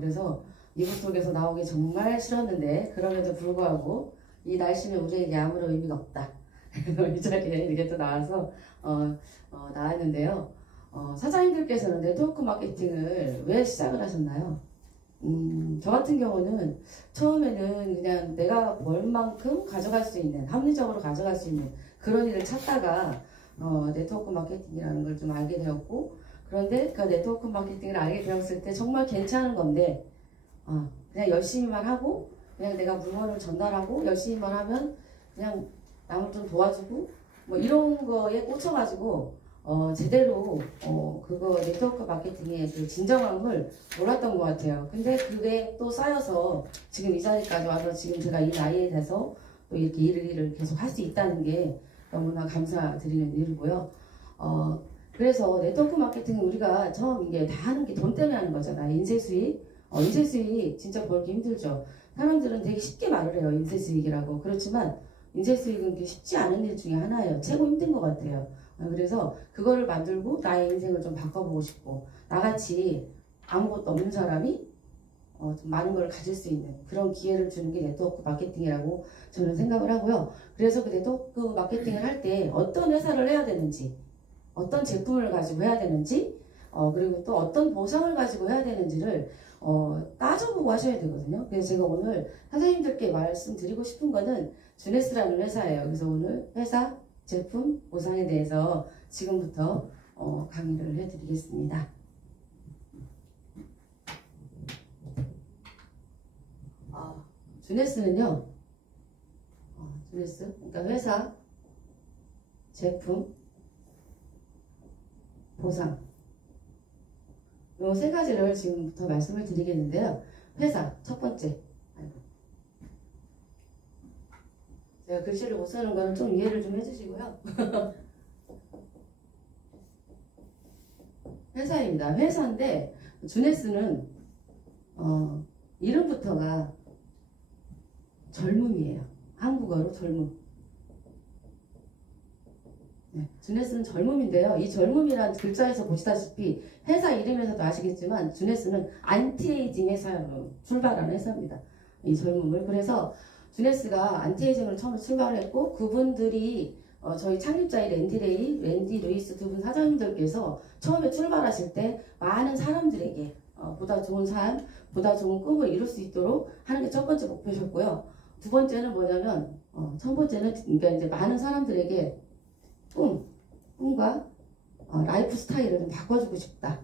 그래서 이불 속에서 나오기 정말 싫었는데 그럼에도 불구하고 이 날씨는 우리에게 아무런 의미가 없다. 이 자리에 이렇게 또 나와서 나왔는데요. 사장님들께서는 네트워크 마케팅을 왜 시작을 하셨나요? 저 같은 경우는 처음에는 그냥 내가 벌 만큼 가져갈 수 있는, 합리적으로 가져갈 수 있는 그런 일을 찾다가 네트워크 마케팅이라는 걸 좀 알게 되었고, 그런데 그 네트워크 마케팅을 알게 되었을 때 정말 괜찮은 건데 그냥 열심히만 하고 그냥 내가 물건을 전달하고 열심히만 하면 그냥 남을 좀 도와주고 뭐 이런 거에 꽂혀가지고 제대로 그거 네트워크 마케팅의 그 진정함을 몰랐던 것 같아요. 근데 그게 또 쌓여서 지금 이 자리까지 와서 지금 제가 이 나이에 돼서 또 이렇게 일을 계속 할 수 있다는 게 너무나 감사드리는 일이고요. 그래서 네트워크 마케팅은 우리가 처음 이게 다 하는 게 돈 때문에 하는 거잖아요. 인쇄 수익. 인쇄 수익 진짜 벌기 힘들죠. 사람들은 되게 쉽게 말을 해요. 인쇄 수익이라고. 그렇지만 인쇄 수익은 쉽지 않은 일 중에 하나예요. 최고 힘든 것 같아요. 그래서 그거를 만들고 나의 인생을 좀 바꿔보고 싶고 나같이 아무것도 없는 사람이 좀 많은 걸 가질 수 있는 그런 기회를 주는 게 네트워크 마케팅이라고 저는 생각을 하고요. 그래서 그 네트워크 마케팅을 할 때 어떤 회사를 해야 되는지 어떤 제품을 가지고 해야 되는지 그리고 또 어떤 보상을 가지고 해야 되는지를 따져보고 하셔야 되거든요. 그래서 제가 오늘 사장님들께 말씀드리고 싶은 거는 주네스라는 회사예요. 그래서 오늘 회사, 제품, 보상에 대해서 지금부터 강의를 해드리겠습니다. 주네스는요, 주네스, 그러니까 회사, 제품, 보상 요 세 가지를 지금부터 말씀을 드리겠는데요. 회사 첫 번째. 제가 글씨를 못 쓰는 거는 좀 이해를 좀 해주시고요. 회사입니다. 회사인데 주네스는 이름부터가 젊음이에요. 한국어로 젊음. 네, 주네스는 젊음인데요. 이 젊음이란 글자에서 보시다시피 회사 이름에서도 아시겠지만 주네스는 안티에이징 회사로 출발하는 회사입니다. 이 젊음을. 그래서 주네스가 안티에이징을 처음 출발했고 그분들이 저희 창립자인 랜디 루이스 두 분 사장님들께서 처음에 출발하실 때 많은 사람들에게 보다 좋은 삶, 보다 좋은 꿈을 이룰 수 있도록 하는 게 첫 번째 목표셨고요. 두 번째는 뭐냐면 첫 번째는 그러니까 이제 많은 사람들에게 꿈과 라이프 스타일을 좀 바꿔주고 싶다.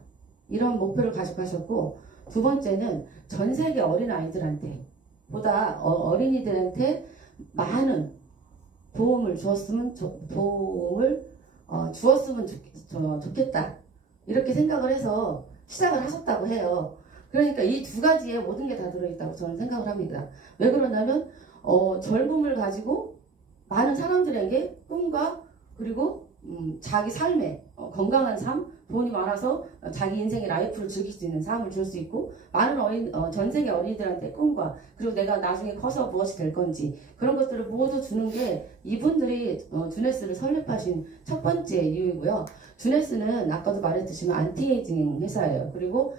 이런 목표를 가지고 가셨고 두 번째는 전 세계 어린 아이들한테 보다 어린이들한테 많은 도움을 주었으면 좋겠다. 이렇게 생각을 해서 시작을 하셨다고 해요. 그러니까 이 두 가지에 모든 게 다 들어있다고 저는 생각을 합니다. 왜 그러냐면 젊음을 가지고 많은 사람들에게 꿈과 그리고 자기 삶에 건강한 삶, 돈이 많아서 자기 인생의 라이프를 즐길 수 있는 삶을 줄 수 있고 많은 전 세계 어린이들한테 꿈과 그리고 내가 나중에 커서 무엇이 될 건지 그런 것들을 모두 주는 게 이분들이 주네스를 설립하신 첫 번째 이유이고요. 주네스는 아까도 말했듯이 안티에이징 회사예요. 그리고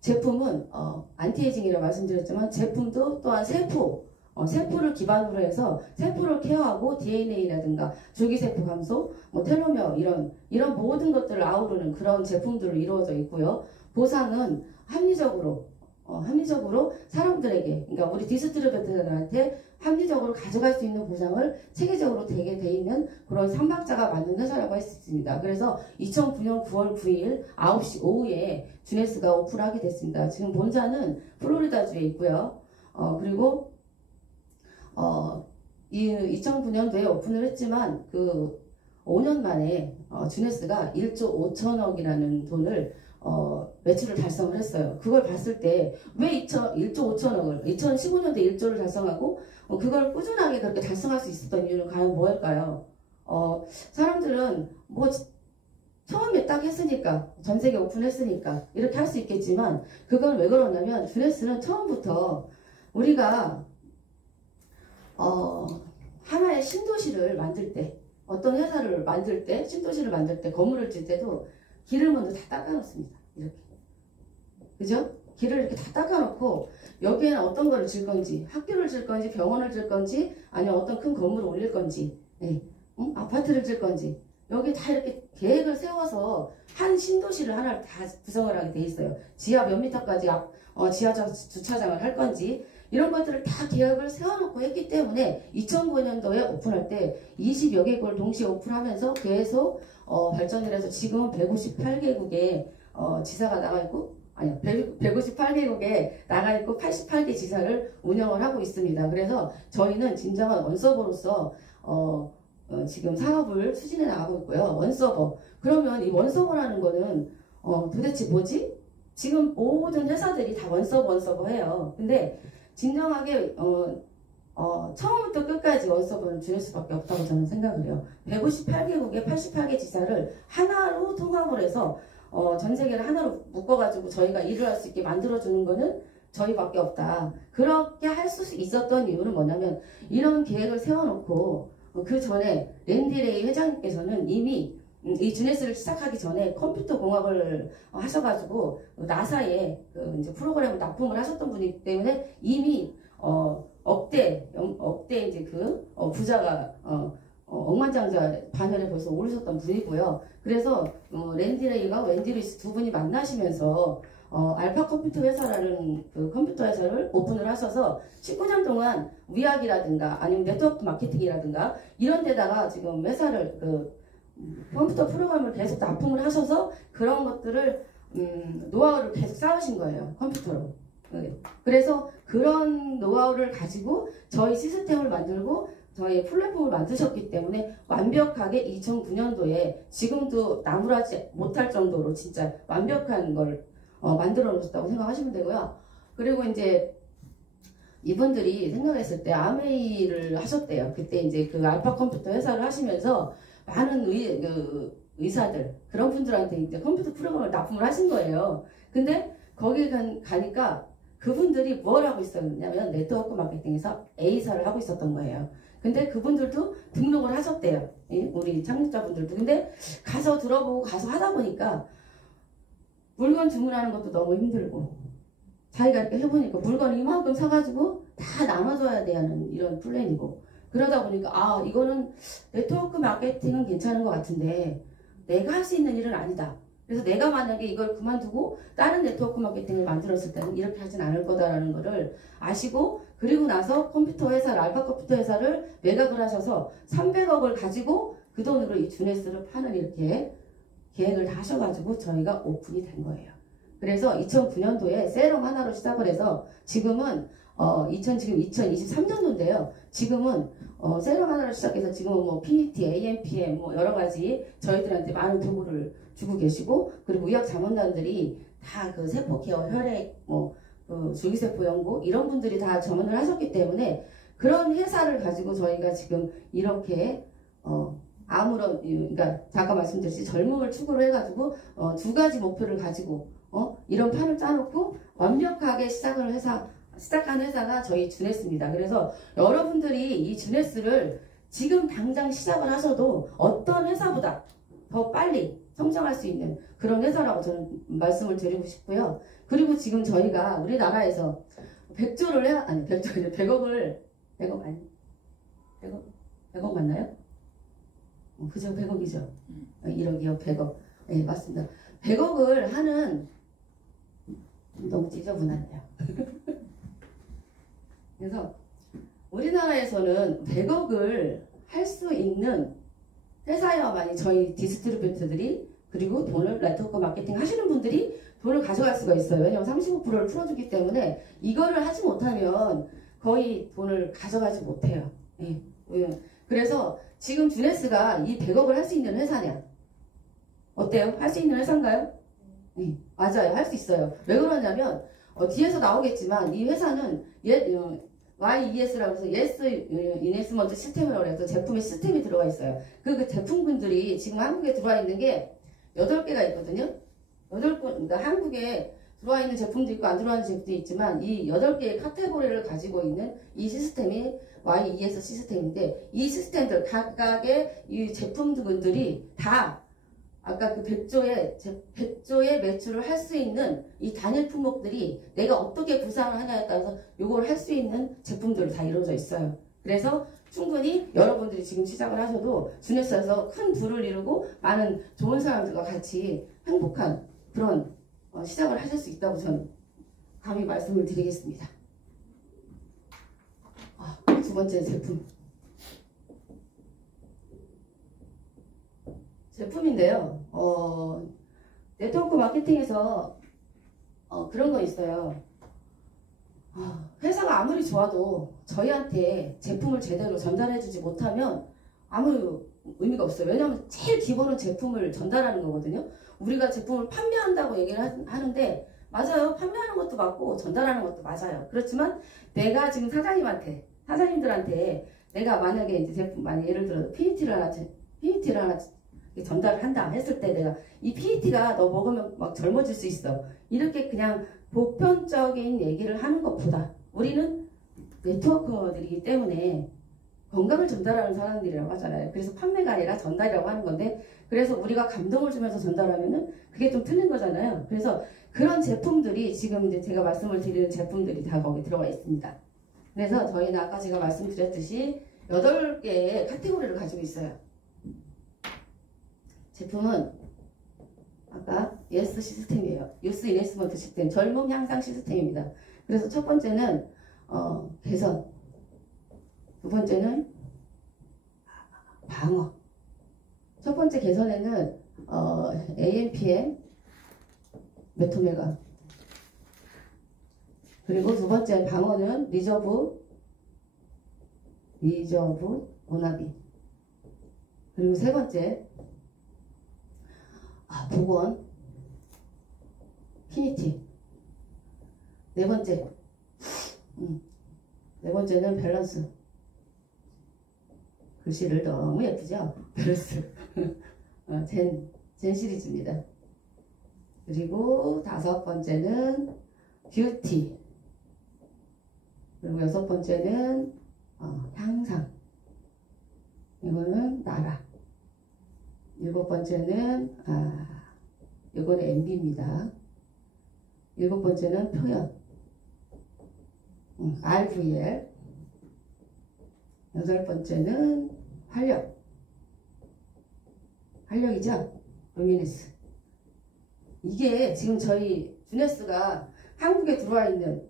제품은 안티에이징이라고 말씀드렸지만 제품도 또한 세포를 기반으로 해서 세포를 케어하고 DNA라든가 줄기세포 감소, 텔로메어 이런 모든 것들을 아우르는 그런 제품들로 이루어져 있고요. 보상은 합리적으로 사람들에게, 그러니까 우리 디스트리뷰터들한테 합리적으로 가져갈 수 있는 보상을 체계적으로 되게 돼 있는 그런 삼박자가 맞는 회사라고 할 수 있습니다. 그래서 2009년 9월 9일 9시 오후에 주네스가 오픈하게 됐습니다. 지금 본사는 플로리다주에 있고요. 그리고 2009년도에 오픈을 했지만 그 5년 만에 주네스가 1조 5천억이라는 돈을 매출을 달성을 했어요. 그걸 봤을 때 왜 1조 5천억을 2015년도에 1조를 달성하고 그걸 꾸준하게 그렇게 달성할 수 있었던 이유는 과연 뭐일까요? 사람들은 뭐 처음에 딱 했으니까 전세계 오픈했으니까 이렇게 할 수 있겠지만 그건 왜 그러냐면 주네스는 처음부터 우리가 하나의 신도시를 만들 때 어떤 회사를 만들 때 신도시를 만들 때 건물을 질 때도 길을 먼저 다 닦아놓습니다. 이렇게 그죠? 길을 이렇게 다 닦아놓고 여기에는 어떤 거를 질 건지, 학교를 질 건지, 병원을 질 건지, 아니면 어떤 큰 건물을 올릴 건지, 예. 아파트를 질 건지, 여기 다 이렇게 계획을 세워서 한 신도시를 하나를 다 구성을 하게 돼 있어요. 지하 몇 미터까지 지하철 주차장을 할 건지, 이런 것들을 다 계획을 세워놓고 했기 때문에 2009년도에 오픈할 때 20여 개국을 동시에 오픈하면서 계속 발전을 해서 지금은 158개국에 지사가 나가 있고, 아니요, 158개국에 나가 있고 88개 지사를 운영을 하고 있습니다. 그래서 저희는 진정한 원서버로서 지금 사업을 추진해 나가고 있고요. 원서버. 그러면 이 원서버라는 거는 도대체 뭐지? 지금 모든 회사들이 다 원서버 해요. 근데 진정하게 처음부터 끝까지 원서버는 줄일 수밖에 없다고 저는 생각을 해요. 158개국의 88개 지사를 하나로 통합을 해서 전 세계를 하나로 묶어가지고 저희가 일을 할 수 있게 만들어주는 거는 저희밖에 없다. 그렇게 할 수 있었던 이유는 뭐냐면 이런 계획을 세워놓고 그 전에 랜디레이 회장님께서는 이미 이 주네스를 시작하기 전에 컴퓨터 공학을 하셔가지고 나사에 이제 프로그램을 납품을 하셨던 분이기 때문에 이미 억대 이제 부자가 억만장자 반열에 벌써 오르셨던 분이고요. 그래서 랜디레이가 웬디 루이스 두 분이 만나시면서 알파 컴퓨터 회사라는 그 컴퓨터 회사를 오픈을 하셔서 19년 동안 위약이라든가 아니면 네트워크 마케팅이라든가 이런 데다가 지금 회사를 컴퓨터 프로그램을 계속 납품을 하셔서 그런 것들을 노하우를 계속 쌓으신 거예요. 컴퓨터로. 그래서 그런 노하우를 가지고 저희 시스템을 만들고 저희 플랫폼을 만드셨기 때문에 완벽하게 2009년도에 지금도 나무라지 못할 정도로 진짜 완벽한 걸 만들어 놓으셨다고 생각하시면 되고요. 그리고 이제 이분들이 생각했을 때 아메이를 하셨대요. 그때 이제 그 알파 컴퓨터 회사를 하시면서 많은 의사들 그런 분들한테 이제 컴퓨터 프로그램을 납품을 하신 거예요. 근데 거기 가니까 그분들이 뭘 하고 있었냐면 네트워크 마케팅에서 A사를 하고 있었던 거예요. 근데 그분들도 등록을 하셨대요. 우리 창립자분들도. 근데 가서 들어보고 가서 하다 보니까 물건 주문하는 것도 너무 힘들고 자기가 이렇게 해보니까 물건 이만큼 사가지고 다 나눠줘야 되는 이런 플랜이고 그러다 보니까 이거는 네트워크 마케팅은 괜찮은 것 같은데 내가 할 수 있는 일은 아니다. 그래서 내가 만약에 이걸 그만두고 다른 네트워크 마케팅을 만들었을 때는 이렇게 하진 않을 거다라는 거를 아시고 그리고 나서 컴퓨터 회사를 알파 컴퓨터 회사를 매각을 하셔서 300억을 가지고 그 돈으로 이 주네스를 파는 이렇게 계획을 다 하셔가지고 저희가 오픈이 된 거예요. 그래서 2009년도에 세럼 하나로 시작을 해서 지금은 지금 2023년도인데요. 지금은 세럼 하나로 시작해서 지금은 뭐 PET, AMPM 뭐 여러 가지 저희들한테 많은 도구를 주고 계시고 그리고 의학 자문단들이 다 그 세포 케어, 혈액, 줄기세포 연구 이런 분들이 다 전문을 하셨기 때문에 그런 회사를 가지고 저희가 지금 이렇게 그러니까 잠깐 말씀드렸듯이 젊음을 축으로 해가지고 두 가지 목표를 가지고 이런 판을 짜놓고 완벽하게 시작한 회사가 저희 주네스입니다. 그래서 여러분들이 이 주네스를 지금 당장 시작을 하셔도 어떤 회사보다 더 빨리 성장할 수 있는 그런 회사라고 저는 말씀을 드리고 싶고요. 그리고 지금 저희가 우리나라에서 100억을 100억 맞나요? 그죠? 100억이죠. 1억이요, 100억. 네, 맞습니다. 100억을 하는 너무 지저분하네요. 그래서 우리나라에서는 100억을 할 수 있는 회사여만이 저희 디스트리뷰터들이 그리고 돈을 네트워크 마케팅 하시는 분들이 돈을 가져갈 수가 있어요. 왜냐하면 35%를 풀어주기 때문에 이거를 하지 못하면 거의 돈을 가져가지 못해요. 예. 그래서 지금 주네스가 이 100억을 할 수 있는 회사냐? 어때요? 할 수 있는 회사인가요? 네, 맞아요. 할 수 있어요. 왜 그러냐면 뒤에서 나오겠지만 이 회사는 YES라고 해서 Yes Investment 시스템이라고 해서 제품의 시스템이 들어가 있어요. 그 제품군들이 지금 한국에 들어와 있는 게 8개가 있거든요. 8군, 그러니까 한국에 들어와 있는 제품도 있고 안 들어와 있는 제품도 있지만 이 8개의 카테고리를 가지고 있는 이 시스템이 YES 시스템인데 이 시스템들 각각의 이 제품군들이 다 아까 그 100조의 매출을 할 수 있는 이 단일 품목들이 내가 어떻게 구상을 하냐에 따라서 요걸 할 수 있는 제품들로 다 이루어져 있어요. 그래서 충분히 여러분들이 지금 시작을 하셔도 주네스에서 큰 부를 이루고 많은 좋은 사람들과 같이 행복한 그런 시작을 하실 수 있다고 저는 감히 말씀을 드리겠습니다. 두 번째 제품인데요. 네트워크 마케팅에서 그런 거 있어요. 회사가 아무리 좋아도 저희한테 제품을 제대로 전달해주지 못하면 아무 의미가 없어요. 왜냐하면 제일 기본은 제품을 전달하는 거거든요. 우리가 제품을 판매한다고 얘기를 하는데 맞아요. 판매하는 것도 맞고 전달하는 것도 맞아요. 그렇지만 내가 지금 사장님들한테 내가 만약에 이제 제품, 예를 들어 PET를 하나 전달을 한다 했을 때 내가 이 PET가 너 먹으면 막 젊어질 수 있어. 이렇게 그냥 보편적인 얘기를 하는 것보다 우리는 네트워커들이기 때문에 건강을 전달하는 사람들이라고 하잖아요. 그래서 판매가 아니라 전달이라고 하는 건데 그래서 우리가 감동을 주면서 전달하면은 그게 좀 틀린 거잖아요. 그래서 그런 제품들이 지금 이제 제가 말씀을 드리는 제품들이 다 거기 들어가 있습니다. 그래서 저희는 아까 제가 말씀드렸듯이 8개의 카테고리를 가지고 있어요. 제품은 아까 예스 시스템이에요. 유스 이네스먼트 시스템, 젊음 향상 시스템입니다. 그래서 첫 번째는 개선, 두 번째는 방어. 첫 번째 개선에는 AMPM, 메토메가. 그리고 두 번째 방어는 리저브, 오나비. 그리고 세 번째 복원, 피니티. 네 번째는 밸런스. 글씨를 너무 예쁘죠? 밸런스. 젠 시리즈입니다. 그리고 다섯 번째는 뷰티. 그리고 여섯 번째는 향상. 이거는 나라. 일곱 번째는 이거는 MB입니다. 일곱 번째는 표현. RVL. 여덟 번째는 활력이죠? 루미니스. 이게 지금 저희 주네스가 한국에 들어와 있는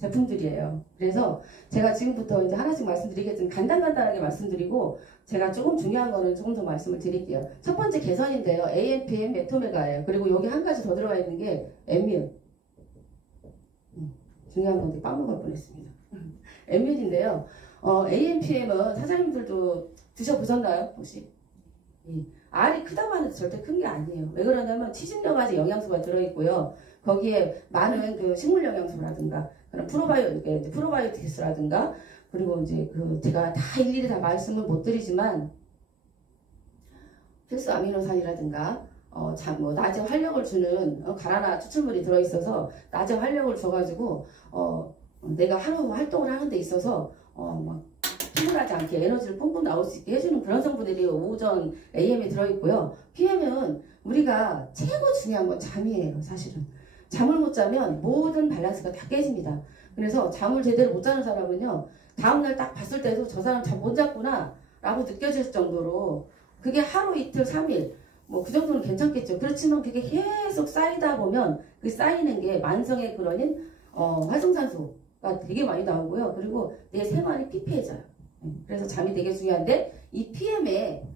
제품들이에요. 그래서 제가 지금부터 이제 하나씩 말씀드리겠지만 간단하게 말씀드리고 제가 조금 중요한 거는 조금 더 말씀을 드릴게요. 첫 번째 개선인데요. AMPM 메토메가예요. 그리고 여기 한 가지 더 들어가 있는 게 엠뮤. 중요한 건데 빠먹을 뻔했습니다. 엠뮤인데요. AMPM은 사장님들도 드셔보셨나요? 혹시? 알이 크다고 하는데 절대 큰 게 아니에요. 왜 그러냐면 70여 가지 영양소가 들어있고요. 거기에 많은 그 식물 영양소라든가 그런 프로바이오틱스라든가 그리고 이제 제가 다 일일이 다 말씀을 못 드리지만 필수 아미노산이라든가 낮에 활력을 주는 가라나 추출물이 들어있어서 낮에 활력을 줘가지고 내가 하루 활동을 하는 데 있어서 막 피곤하지 않게 에너지를 뿜뿜 나올 수 있게 해주는 그런 성분들이 오전 AM에 들어있고요. PM은 우리가 최고 중요한 건 잠이에요. 사실은 잠을 못 자면 모든 밸런스가 다 깨집니다. 그래서 잠을 제대로 못 자는 사람은요 다음날 딱 봤을 때도 저 사람 잠 못 잤구나 라고 느껴질 정도로 그게 하루 이틀 3일 뭐 그 정도는 괜찮겠죠. 그렇지만 그게 계속 쌓이다 보면 그 쌓이는 게 만성의 근원인 활성산소가 되게 많이 나오고요. 그리고 내 생활이 피폐해져요. 그래서 잠이 되게 중요한데 이 PM에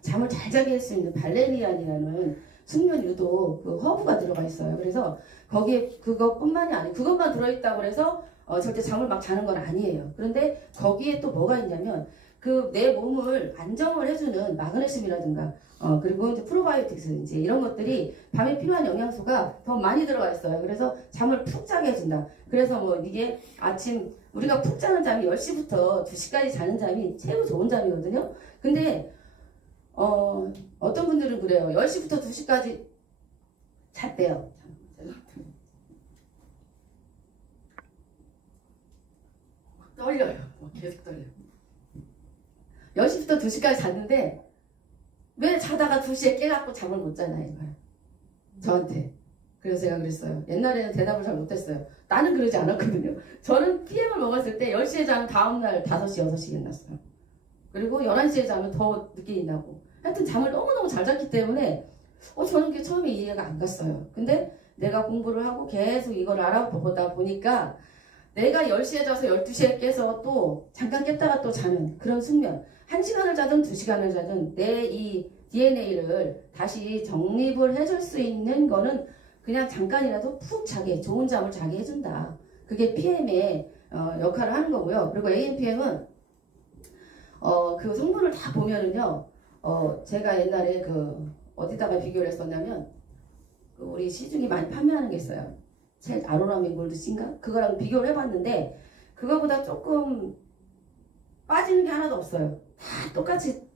잠을 잘 자게 할 수 있는 발레리안이라는 숙면 유도 그 허브가 들어가 있어요. 그래서 거기에 그것뿐만이 아니고 그것만 들어있다고 해서 절대 잠을 막 자는 건 아니에요. 그런데 거기에 또 뭐가 있냐면 그 내 몸을 안정을 해주는 마그네슘이라든가 그리고 이제 프로바이오틱스 이제 이런 것들이 밤에 필요한 영양소가 더 많이 들어가 있어요. 그래서 잠을 푹 자게 해준다. 그래서 뭐 이게 아침 우리가 푹 자는 잠이 10시부터 2시까지 자는 잠이 최고 좋은 잠이거든요. 근데 어떤 분들은 그래요. 10시부터 2시까지 잤대요. 떨려요. 계속 떨려요. 10시부터 2시까지 잤는데 왜 자다가 2시에 깨갖고 잠을 못 자나 이거예요. 저한테. 그래서 제가 그랬어요. 옛날에는 대답을 잘 못했어요. 나는 그러지 않았거든요. 저는 PM을 먹었을 때 10시에 자면 다음날 5시, 6시에 일어났어요. 그리고 11시에 자면 더 늦게 일어나고. 하여튼 잠을 너무너무 잘 잤기 때문에 저는 그게 처음에 이해가 안 갔어요. 근데 내가 공부를 하고 계속 이걸 알아보다 보니까 내가 10시에 자서 12시에 깨서 또 잠깐 깼다가 또 자는 그런 숙면. 1시간을 자든 2시간을 자든 내 이 DNA를 다시 정립을 해줄 수 있는 거는 그냥 잠깐이라도 푹 자게, 좋은 잠을 자게 해준다. 그게 PM의 역할을 하는 거고요. 그리고 AMPM은 그 성분을 다 보면은요. 제가 옛날에 어디다가 비교를 했었냐면 우리 시중에 많이 판매하는 게 있어요. 아로라민 골드인가? 그거랑 비교를 해봤는데 그거보다 조금 빠지는 게 하나도 없어요. 다 똑같이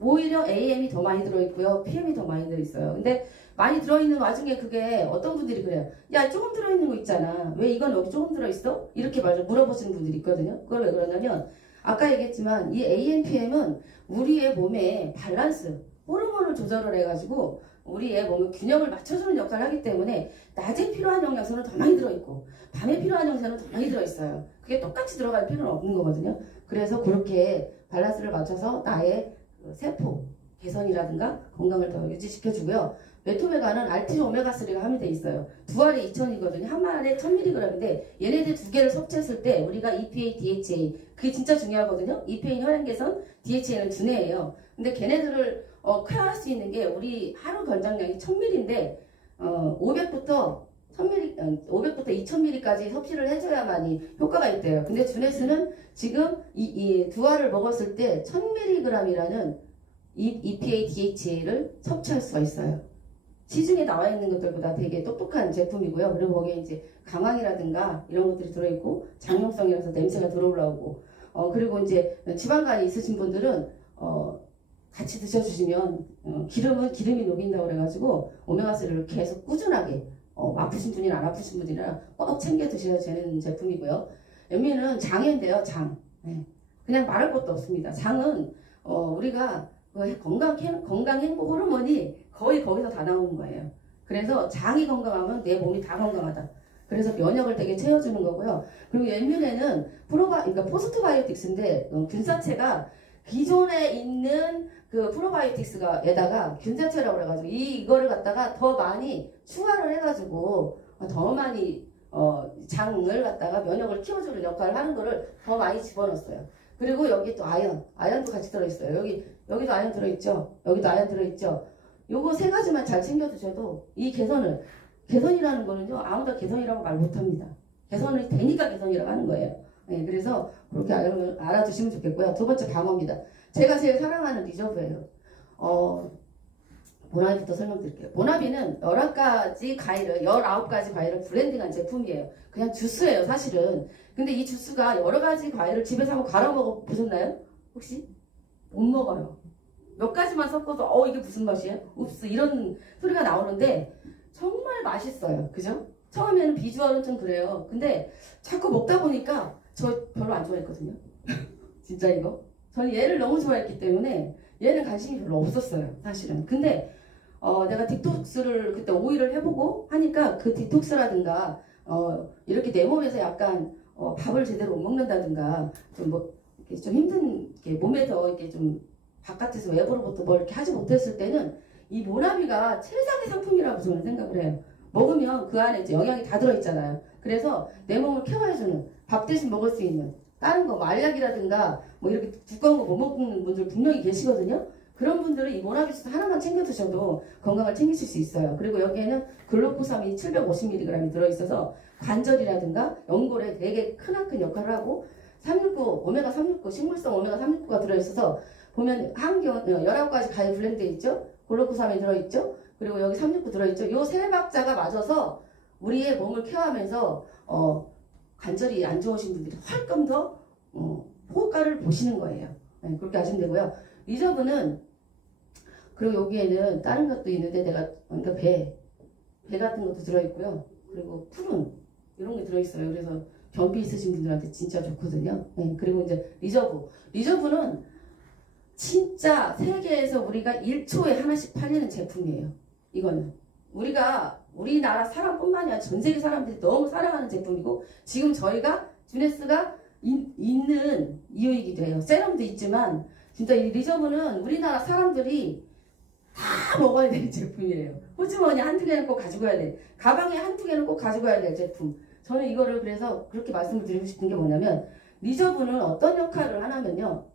오히려 AM이 더 많이 들어있고요. PM이 더 많이 들어있어요. 근데 많이 들어있는 와중에 그게 어떤 분들이 그래요. 야 조금 들어있는 거 있잖아. 왜 이건 여기 조금 들어있어? 이렇게 물어보시는 분들이 있거든요. 그걸 왜 그러냐면 아까 얘기했지만 이 AMPM은 우리의 몸의 밸런스, 호르몬을 조절을 해가지고 우리의 몸의 균형을 맞춰주는 역할을 하기 때문에 낮에 필요한 영양소는 더 많이 들어있고 밤에 필요한 영양소는 더 많이 들어있어요. 그게 똑같이 들어갈 필요는 없는 거거든요. 그래서 그렇게 밸런스를 맞춰서 나의 세포 개선이라든가 건강을 더 유지시켜주고요. 메토메가는 알티조 오메가3가 함유되어 있어요. 두 알에 2000이거든요. 한 알에 1000mg인데 얘네들 두 개를 섭취했을 때 우리가 EPA, DHA 그게 진짜 중요하거든요. EPA는 혈액 개선, DHA는 두뇌예요. 근데 걔네들을 케어할 수 있는 게 우리 하루 권장량이 1000ml인데 500부터 2000ml까지 섭취를 해줘야만이 효과가 있대요. 근데 주네스는 지금 이 두 알을 먹었을 때 1000mg이라는 EPA, DHA를 섭취할 수가 있어요. 시중에 나와 있는 것들보다 되게 똑똑한 제품이고요. 그리고 거기에 이제 강황이라든가 이런 것들이 들어있고 장용성이라서 냄새가 들어올라오고 그리고 이제 지방간이 있으신 분들은 같이 드셔주시면 기름은 기름이 녹인다고 그래가지고 오메가3를 계속 꾸준하게 아프신 분이나 안 아프신 분이나 꼭 챙겨 드셔야 되는 제품이고요. 연미는 장인데요. 장. 네. 그냥 말할 것도 없습니다. 장은 우리가 건강 행복 호르몬이 거의 거기서 다 나오는 거예요. 그래서 장이 건강하면 내 몸이 다 건강하다. 그래서 면역을 되게 채워주는 거고요. 그리고 연면에는 그러니까 포스트바이오틱스인데 균사체가 기존에 있는 그 프로바이오틱스에다가 균사체라고 그래가지고 이거를 갖다가 더 많이 추가를 해가지고 더 많이 장을 갖다가 면역을 키워주는 역할을 하는 거를 더 많이 집어넣었어요. 그리고 여기 또 아연도 같이 들어있어요. 여기도 아연 들어있죠. 여기도 아연 들어있죠. 요거 세 가지만 잘 챙겨 드셔도 이 개선이라는 거는요 아무도 개선이라고 말 못합니다. 개선이 되니까 개선이라고 하는 거예요. 네, 그래서 그렇게 알아두시면 좋겠고요. 두 번째 방어입니다. 제가 제일 사랑하는 리저브예요. 보나비부터 설명드릴게요. 보나비는 19가지 과일을 브랜딩한 제품이에요. 그냥 주스예요, 사실은. 근데 이 주스가 여러 가지 과일을 집에서 한번 갈아 먹어 보셨나요? 혹시? 못 먹어요. 몇 가지만 섞어서 이게 무슨 맛이야? 읍스 이런 소리가 나오는데 정말 맛있어요. 그죠? 처음에는 비주얼은 좀 그래요. 근데 자꾸 먹다 보니까 저 별로 안 좋아했거든요. 진짜 이거. 저는 얘를 너무 좋아했기 때문에 얘는 관심이 별로 없었어요. 사실은. 근데 내가 디톡스를 그때 5일을 해보고 하니까 그 디톡스라든가 이렇게 내 몸에서 약간 밥을 제대로 못 먹는다든가 이렇게 좀 힘든 몸에서 이렇게 좀 바깥에서 외부로부터 뭘 이렇게 하지 못했을 때는 이 모나비가 최상의 상품이라고 저는 생각을 해요. 먹으면 그 안에 이제 영양이 다 들어있잖아요. 그래서 내 몸을 케어해주는 밥 대신 먹을 수 있는 다른 거 알약이라든가 이렇게 두꺼운 거 못 먹는 분들 분명히 계시거든요. 그런 분들은 이 모나비 주스 하나만 챙겨 드셔도 건강을 챙기실 수 있어요. 그리고 여기에는 글루코사민이 750mg이 들어있어서 관절이라든가 연골에 되게 크나큰 역할을 하고 369, 오메가 369, 식물성 오메가 369가 들어있어서 보면 19가지 과일 블렌드에 있죠. 글루코사민 들어있죠. 그리고 여기 369 들어있죠. 요 세 박자가 맞아서 우리의 몸을 케어하면서 관절이 안 좋으신 분들이 훨끔 더 효과를 보시는 거예요. 네, 그렇게 하시면 되고요. 리저브는 그리고 여기에는 다른 것도 있는데 그러니까 배 같은 것도 들어있고요. 그리고 푸른 이런 게 들어있어요. 그래서 변비 있으신 분들한테 진짜 좋거든요. 네, 그리고 이제 리저브는 진짜 세계에서 우리가 1초에 하나씩 팔리는 제품이에요. 이거는 우리나라 사람뿐만이 아니라 전 세계 사람들이 너무 사랑하는 제품이고, 지금 저희가 주네스가 있는 이유이기도 해요. 세럼도 있지만 진짜 이 리저브는 우리나라 사람들이 다 먹어야 되는 제품이에요. 호주머니 한두 개는 꼭 가지고 가야 돼. 가방에 한두 개는 꼭 가지고 가야 될 제품. 저는 이거를 그래서 그렇게 말씀을 드리고 싶은 게 뭐냐면, 리저브는 어떤 역할을 하냐면요.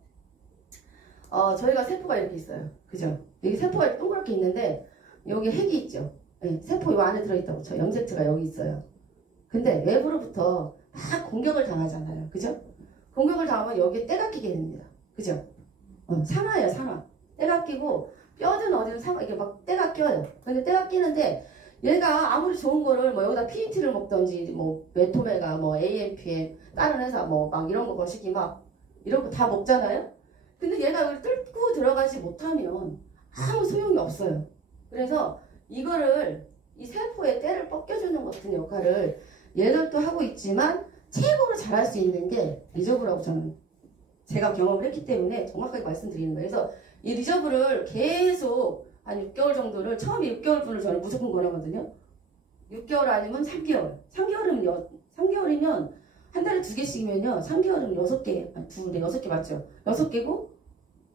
저희가 세포가 이렇게 있어요. 그죠? 여기 세포가 이렇게 동그랗게 있는데, 여기 핵이 있죠. 네, 세포 이 안에 들어있다고 쳐. 염색체가 여기 있어요. 근데 외부로부터 다 공격을 당하잖아요. 그죠? 공격을 당하면 여기에 때가 끼게 됩니다. 그죠? 산화예요, 산화. 때가 끼고, 뼈든 어디든 이게 막 때가 껴요. 근데 때가 끼는데, 얘가 아무리 좋은 거를 뭐 여기다 PET를 먹던지, 뭐 메토메가, 뭐 AMPM, 다른 회사 뭐 막 이런 거 거시기 막 이런 거 다 먹잖아요? 근데 얘가 이걸 뚫고 들어가지 못하면 아무 소용이 없어요. 그래서 이거를 이 세포의 때를 벗겨주는 같은 역할을 얘들도 하고 있지만, 최고로 잘할 수 있는 게 리저브라고 저는 제가 경험을 했기 때문에 정확하게 말씀드리는 거예요. 그래서 이 리저브를 계속 한 6개월 정도를, 처음에 6개월 분을 저는 무조건 권하거든요. 6개월 아니면 3개월. 3개월이면 한 달에 2개씩이면요. 3개월이면 6개. 6개 맞죠? 6개고,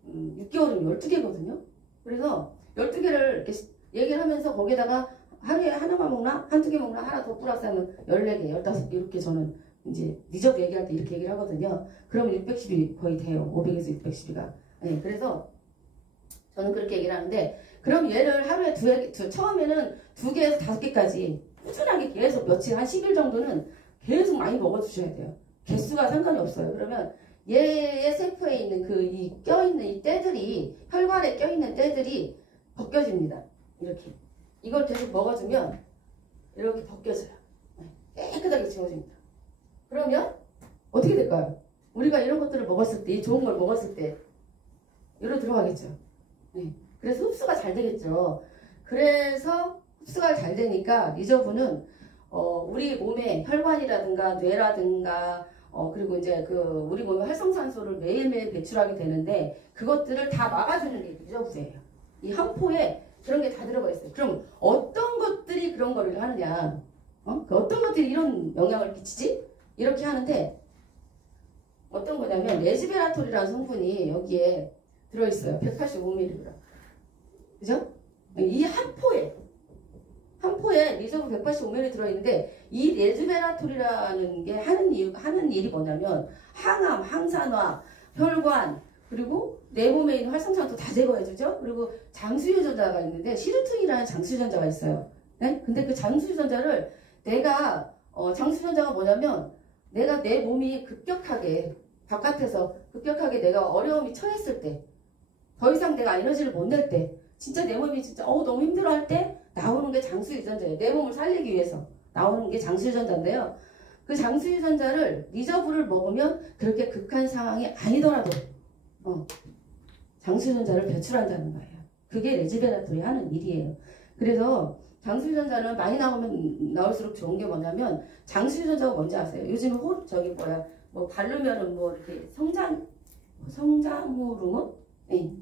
6개월이면 12개거든요. 그래서 12개를 이렇게 얘기를 하면서 거기다가 하루에 하나만 먹나? 한두 개 먹나? 하나 더 플러스 하면 14개, 15개 이렇게 저는 이제 리저브 얘기할 때 이렇게 얘기를 하거든요. 그러면 610이 거의 돼요. 500에서 610이가. 네, 그래서 저는 그렇게 얘기를 하는데, 그럼 얘를 하루에 처음에는 2개에서 5개까지 꾸준하게 계속 며칠, 한 10일 정도는 계속 많이 먹어주셔야 돼요. 개수가 상관이 없어요. 그러면 얘의 세포에 있는 이 껴있는 이 때들이, 혈관에 껴있는 때들이 벗겨집니다. 이렇게. 이걸 계속 먹어주면 이렇게 벗겨져요. 깨끗하게 지워집니다. 그러면 어떻게 될까요? 우리가 이런 것들을 먹었을 때, 이 좋은 걸 먹었을 때 여기로 들어가겠죠. 네. 그래서 흡수가 잘 되겠죠. 그래서 흡수가 잘 되니까 리저브는 우리 몸의 혈관이라든가 뇌라든가 그리고 이제 우리 몸의 활성산소를 매일매일 배출하게 되는데, 그것들을 다 막아주는 게 리저브예요. 이 한 포에 그런 게 다 들어가 있어요. 그럼 어떤 것들이 그런 거를 하느냐? 어떤 것들이 이런 영향을 끼치지? 이렇게 하는데, 어떤 거냐면 레즈베라톨이라는 성분이 여기에 들어있어요. 185mg. 그죠? 이 한 포에 리저브 185mg 들어있는데, 이 레즈베라톨이라는 게 하는 일이 뭐냐면, 항암, 항산화, 혈관, 그리고 내 몸에 있는 활성산소 다 제거해주죠. 그리고 장수유전자가 있는데, 시루틴이라는 장수유전자가 있어요. 네? 근데 그 장수유전자를 장수유전자가 뭐냐면, 내가 내 몸이 급격하게 바깥에서 내가 어려움이 처했을 때, 더 이상 내가 에너지를 못 낼 때, 진짜 내 몸이 진짜 너무 힘들어할 때 나오는 게 장수유전자예요. 내 몸을 살리기 위해서 나오는 게 장수유전자인데요. 그 장수유전자를 리저브를 먹으면 그렇게 극한 상황이 아니더라도 장수유전자를 배출한다는 거예요. 그게 레즈베라톨이 하는 일이에요. 그래서 장수유전자는 많이 나올수록 좋은 게 뭐냐면, 장수유전자가 뭔지 아세요? 요즘 바르면은 뭐 이렇게 성장 호르몬? 네.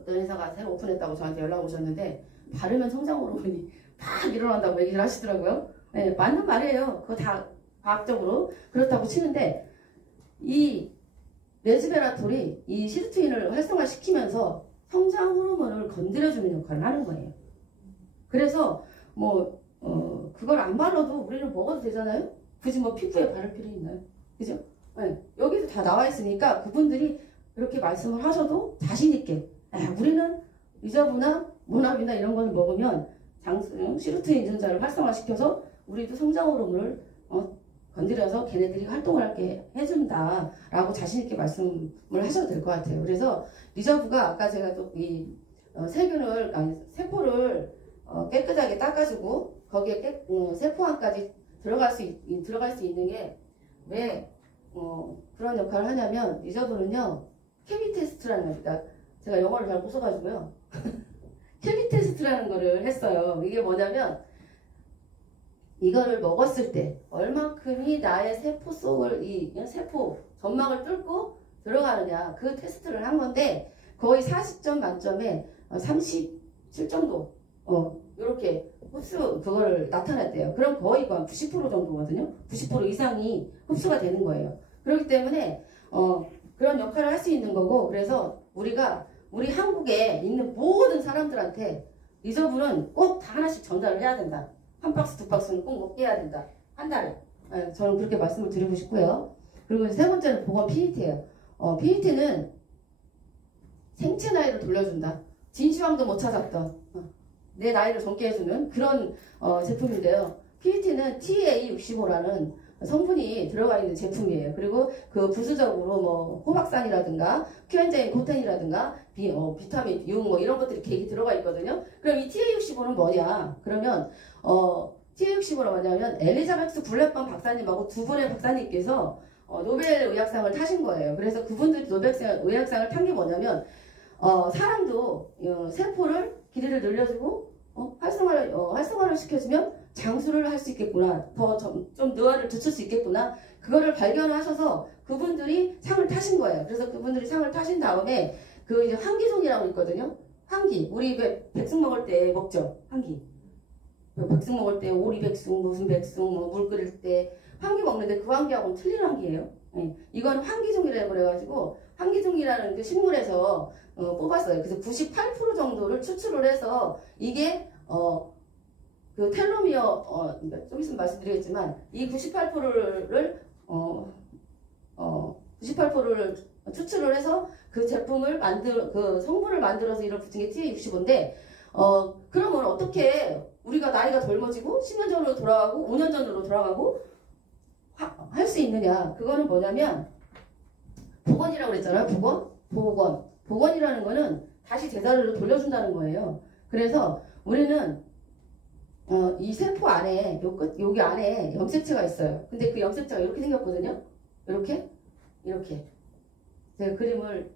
어떤 회사가 새로 오픈했다고 저한테 연락 오셨는데, 바르면 성장 호르몬이 막 일어난다고 얘기를 하시더라고요. 네, 맞는 말이에요. 그거 다 과학적으로 그렇다고 치는데, 이 레즈베라톨이 이 시루틴을 활성화시키면서 성장 호르몬을 건드려주는 역할을 하는 거예요. 그래서 그걸 안 발라도 우리는 먹어도 되잖아요. 굳이 피부에 바를 필요 있나요? 그죠? 네, 여기도 다 나와 있으니까 그분들이 그렇게 말씀을 하셔도 자신 있게, 우리는 리저브나 모나비나 이런 거를 먹으면 시루틴 유전자를 활성화시켜서 우리도 성장 호르몬을 건드려서 걔네들이 활동을 하게 해준다 라고 자신있게 말씀을 하셔도 될 것 같아요. 그래서 리저브가 아까 제가 또 이 세포를 깨끗하게 닦아주고 거기에 세포 안까지 들어갈 수 있는 게 왜 그런 역할을 하냐면, 리저브는요 케미 테스트라는 겁니다. 제가 영어를 잘 못 써가지고요 케미 테스트라는 거를 했어요. 이게 뭐냐면, 이거를 먹었을 때 얼만큼이 나의 세포 속을, 이 세포 점막을 뚫고 들어가느냐 그 테스트를 한 건데 거의 40점 만점에 37 정도 이렇게 흡수 그거를 나타냈대요. 그럼 거의 90% 정도거든요. 90% 이상이 흡수가 되는 거예요. 그렇기 때문에 그런 역할을 할 수 있는 거고 그래서 우리가 우리 한국에 있는 모든 사람들한테 리저블은 꼭 다 하나씩 전달을 해야 된다. 한 박스 두 박스는 꼭 먹게 해야 된다. 한 달에. 저는 그렇게 말씀을 드리고 싶고요. 그리고 세 번째는 보건 PET예요. PET는 생체 나이를 돌려준다. 진시황도 못 찾았던 내 나이를 젊게 해주는 그런 제품인데요. PET는 TA65라는 성분이 들어가 있는 제품이에요. 그리고 그 부수적으로 뭐 호박산이라든가 큐엔자인 코텐이라든가 비타민, 융 뭐 이런 것들이 계획이 들어가 있거든요. 그럼 이 TA65는 뭐냐? 그러면 TA65는 뭐냐면 엘리자베스 블랙번 박사님하고 두 분의 박사님께서 노벨 의학상을 타신 거예요. 그래서 그분들이 노벨 의학상을 탄 게 뭐냐면 사람도 세포를 길이를 늘려주고 활성화를 시켜주면 장수를 할 수 있겠구나. 더 좀 노화를 늦출 수 있겠구나. 그거를 발견하셔서 그분들이 상을 타신 거예요. 그래서 그분들이 상을 타신 다음에 그 이제 환기송이라고 있거든요. 환기. 우리 백숙 먹을 때 먹죠. 환기. 백숙 먹을 때 오리 백숙, 무슨 백숙, 뭐 물 끓일 때 환기 먹는데 그 환기하고는 틀린 환기예요. 네. 이건 환기종이라고 그래가지고 환기종이라는 그 식물에서 뽑았어요. 그래서 98% 정도를 추출을 해서 이게 그 텔로미어 좀 있으면 말씀드리겠지만 이 98%를 98%를 추출을 해서 그 제품을 그 성분을 만들어서 이걸 붙인 게 TA65인데 그러면 어떻게 우리가 나이가 젊어지고 10년 전으로 돌아가고 5년 전으로 돌아가고 할 수 있느냐? 그거는 뭐냐면 복원이라고 그랬잖아요. 복원이라는 거는 다시 제자리로 돌려준다는 거예요. 그래서 우리는 이 세포 안에 여기 안에 염색체가 있어요. 근데 그 염색체가 이렇게 생겼거든요. 이렇게 제가 그림을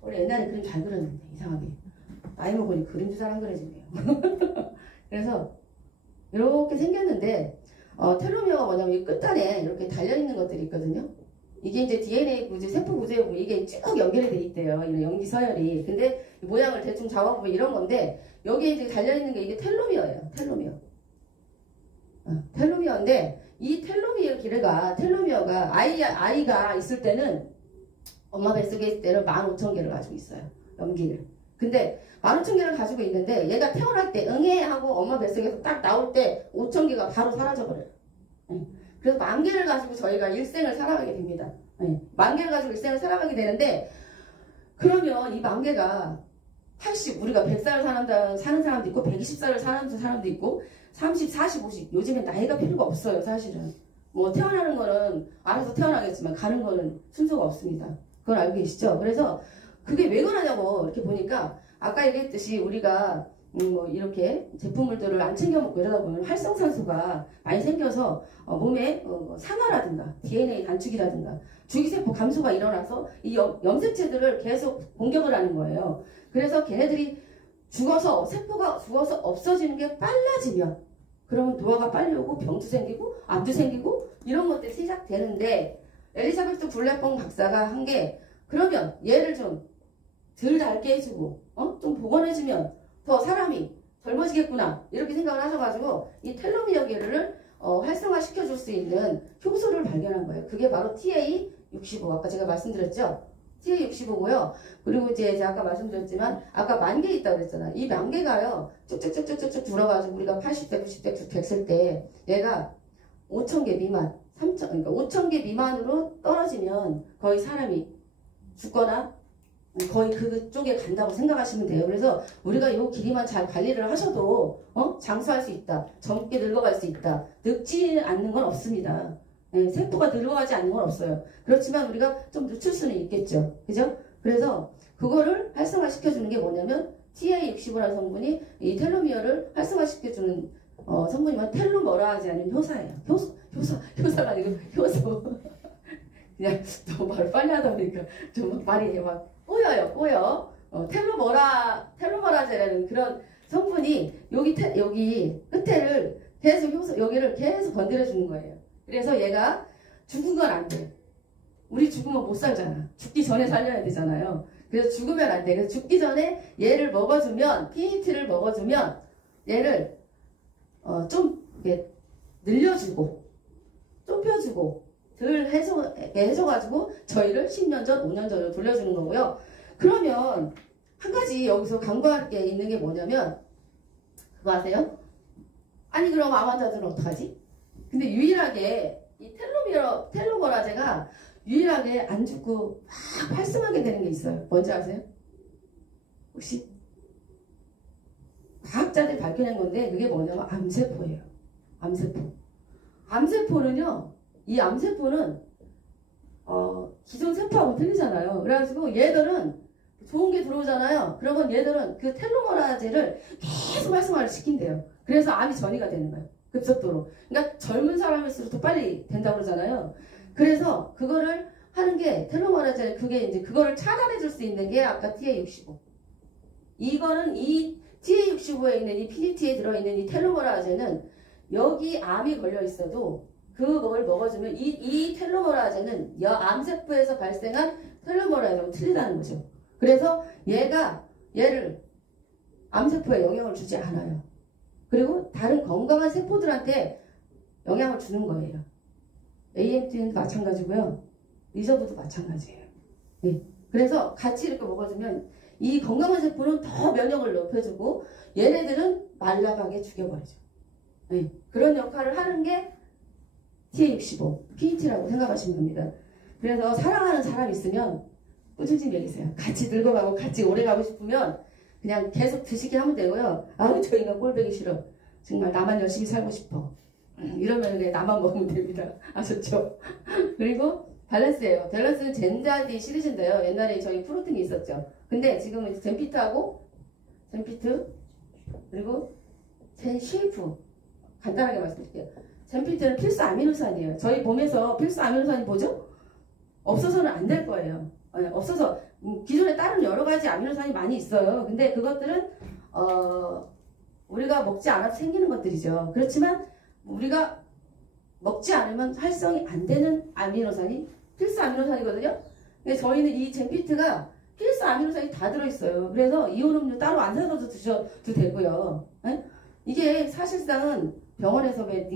원래 옛날에 그림 잘 그렸는데 이상하게 나이 먹으니 그림도 잘 안 그려지네요. 그래서 이렇게 생겼는데 텔로미어가 뭐냐면 이 끝단에 이렇게 달려있는 것들이 있거든요. 이게 이제 DNA 구조, 세포 구조에 보면 이게 쭉 연결이 돼 있대요. 이런 염기 서열이. 근데 모양을 대충 잡아보면 이런 건데 여기에 이제 달려있는 게 이게 텔로미어예요. 텔로미어인데 이 텔로미어가 아이가 있을 때는 엄마 뱃속에 있을 때는 15,000개를 가지고 있어요. 염기를. 근데 15,000개를 가지고 있는데 얘가 태어날 때 응애 하고 엄마 뱃속에서 딱 나올 때 5,000개가 바로 사라져버려요. 그래서 10,000개를 가지고 저희가 일생을 살아가게 됩니다. 10,000개를 가지고 일생을 살아가게 되는데 그러면 이 10,000개가 우리가 100살 사는 사람도 있고 120살을 사는 사람도 있고 30, 40, 50 요즘엔 나이가 필요가 없어요. 사실은 뭐 태어나는 거는 알아서 태어나겠지만 가는 거는 순서가 없습니다. 그걸 알고 계시죠? 그래서 그게 왜 그러냐고 이렇게 보니까 아까 얘기했듯이 우리가 뭐 이렇게 제품물들을 안 챙겨 먹고 이러다 보면 활성산소가 많이 생겨서 몸에 산화라든가 DNA 단축이라든가 주기세포 감소가 일어나서 이 염색체들을 계속 공격을 하는 거예요. 그래서 걔네들이 세포가 죽어서 없어지는 게 빨라지면 그러면 노화가 빨리 오고 병도 생기고 암도 생기고 이런 것들이 시작되는데 엘리자베스 블랙번 박사가 한 게 그러면 얘를 좀 덜 닳게 해주고 좀 복원해주면 더 사람이 젊어지겠구나 이렇게 생각을 하셔가지고 이 텔로미어 계를 활성화시켜줄 수 있는 효소를 발견한 거예요. 그게 바로 TA65 아까 제가 말씀드렸죠. TA65고요. 그리고 이제 제가 아까 말씀드렸지만 아까 10,000개 있다고 그랬잖아요. 이 10,000개가요. 쭉쭉쭉쭉쭉 들어가지고 우리가 80대 90대 됐을 때 얘가 5,000개 미만 그러니까 5,000개 미만으로 떨어지면 거의 사람이 죽거나 거의 그쪽에 간다고 생각하시면 돼요. 그래서 우리가 이 길이만 잘 관리를 하셔도 장수할 수 있다. 젊게 늙어갈 수 있다. 늙지 않는 건 없습니다. 세포가 늙어가지 않는 건 없어요. 그렇지만 우리가 좀 늦출 수는 있겠죠. 그죠? 그래서 그거를 활성화시켜주는 게 뭐냐면 TA65라는 성분이 이 텔로미어를 활성화시켜주는 성분이면 텔로머라하지 않은 효사예요. 효사가 아니고 효소. 그냥 너무 말을 빨리 하다 보니까 좀 말이 막 꼬여. 텔로머라제라는 그런 성분이 여기 끝에를 계속 여기를 계속 건드려 주는 거예요. 그래서 얘가 죽은 건 안 돼. 우리 죽으면 못 살잖아. 죽기 전에 살려야 되잖아요. 그래서 죽으면 안 돼. 그래서 죽기 전에 얘를 먹어주면, PET를 먹어주면 얘를 좀 이렇게 늘려주고 좁혀주고 덜 해줘가지고 저희를 10년 전, 5년 전으로 돌려주는 거고요. 그러면 한 가지 여기서 간과할 게 있는 게 뭐냐면 그거 아세요? 아니 그럼 암 환자들은 어떡하지? 근데 유일하게 이 텔로메라제가 유일하게 안 죽고 막 활성하게 되는 게 있어요. 뭔지 아세요? 혹시? 과학자들이 밝혀낸 건데 그게 뭐냐면 암세포예요. 암세포. 암세포는요. 이 암세포는 기존 세포하고 틀리잖아요. 그래가지고 얘들은 좋은 게 들어오잖아요. 그러면 얘들은 그 텔로메라제를 계속 활성화를 시킨대요. 그래서 암이 전이가 되는 거예요. 급속도로. 그러니까 젊은 사람일수록 더 빨리 된다고 그러잖아요. 그래서 그거를 하는 게 텔로메라제, 그게 이제 그거를 차단해 줄 수 있는 게 아까 TA65. 이거는 이 TA65에 있는 이 PDT에 들어있는 이 텔로메라제는 여기 암이 걸려 있어도 그걸 먹어주면 이 텔로메라제는 암세포에서 발생한 텔로메라제랑 틀리다는 거죠. 그래서 얘를 암세포에 영향을 주지 않아요. 그리고 다른 건강한 세포들한테 영향을 주는 거예요. AMT는 마찬가지고요. 리저브도 마찬가지예요. 네. 그래서 같이 이렇게 먹어주면 이 건강한 세포는 더 면역을 높여주고 얘네들은 말라가게 죽여버리죠. 네. 그런 역할을 하는 게 TA65, PET라고 생각하시면 됩니다. 그래서 사랑하는 사람이 있으면 꾸준히 먹이세요. 같이 늙어가고 같이 오래가고 싶으면 그냥 계속 드시게 하면 되고요. 아우 저 인간 꼴보기 싫어. 정말 나만 열심히 살고 싶어. 이러면 그냥 나만 먹으면 됩니다. 아셨죠? 그리고 밸런스예요. 밸런스는 젠자디 시리즈인데요. 옛날에 저희 프로틴이 있었죠. 근데 지금은 젠피트하고 젠피트 그리고 젠쉐이프 간단하게 말씀드릴게요. 젠피트는 필수 아미노산이에요. 저희 몸에서 필수 아미노산이 뭐죠? 없어서는 안 될 거예요. 없어서 기존에 다른 여러 가지 아미노산이 많이 있어요. 근데 그것들은 우리가 먹지 않아도 생기는 것들이죠. 그렇지만 우리가 먹지 않으면 활성이 안 되는 아미노산이 필수 아미노산이거든요. 근데 저희는 이 젠피트가 필수 아미노산이 다 들어있어요. 그래서 이온 음료 따로 안 사서도 드셔도 되고요. 네? 이게 사실상은 병원에서 왜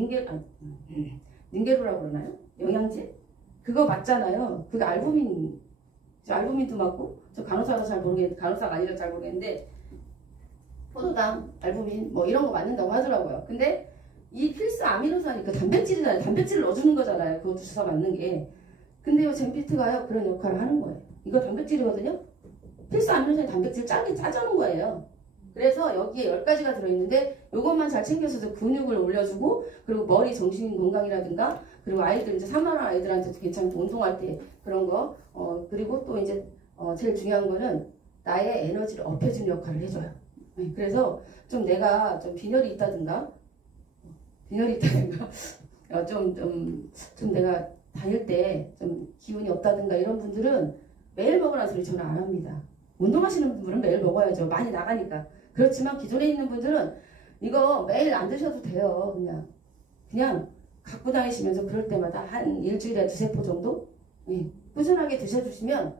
닌게루라고 그러나요? 영양제? 그거 맞잖아요. 그게 알부민도 맞고, 저 간호사가 잘 모르겠는데, 간호사가 아니라 잘 모르겠는데, 포도당, 알부민, 뭐 이런 거 맞는다고 하더라고요. 근데 이 필수 아미노산이 그 단백질이잖아요. 단백질을 넣어주는 거잖아요. 그것도 주사 맞는 게. 근데 이 젠피트가요, 그런 역할을 하는 거예요. 이거 단백질이거든요? 필수 아미노산이 단백질 짜주는 거예요. 그래서 여기에 10가지가 들어있는데 이것만 잘 챙겨서 근육을 올려주고 그리고 머리 정신 건강이라든가 그리고 아이들 이제 산만한 아이들한테도 괜찮고 운동할 때 그런 거 그리고 또 이제 제일 중요한 거는 나의 에너지를 업해주는 역할을 해줘요. 네, 그래서 좀 내가 좀 빈혈이 있다든가 좀 내가 다닐 때 좀 기운이 없다든가 이런 분들은 매일 먹으라는 소리 저는 안 합니다. 운동하시는 분들은 매일 먹어야죠. 많이 나가니까. 그렇지만 기존에 있는 분들은 이거 매일 안 드셔도 돼요. 그냥 갖고 다니시면서 그럴 때마다 한 일주일에 2-3포 정도 꾸준하게 드셔주시면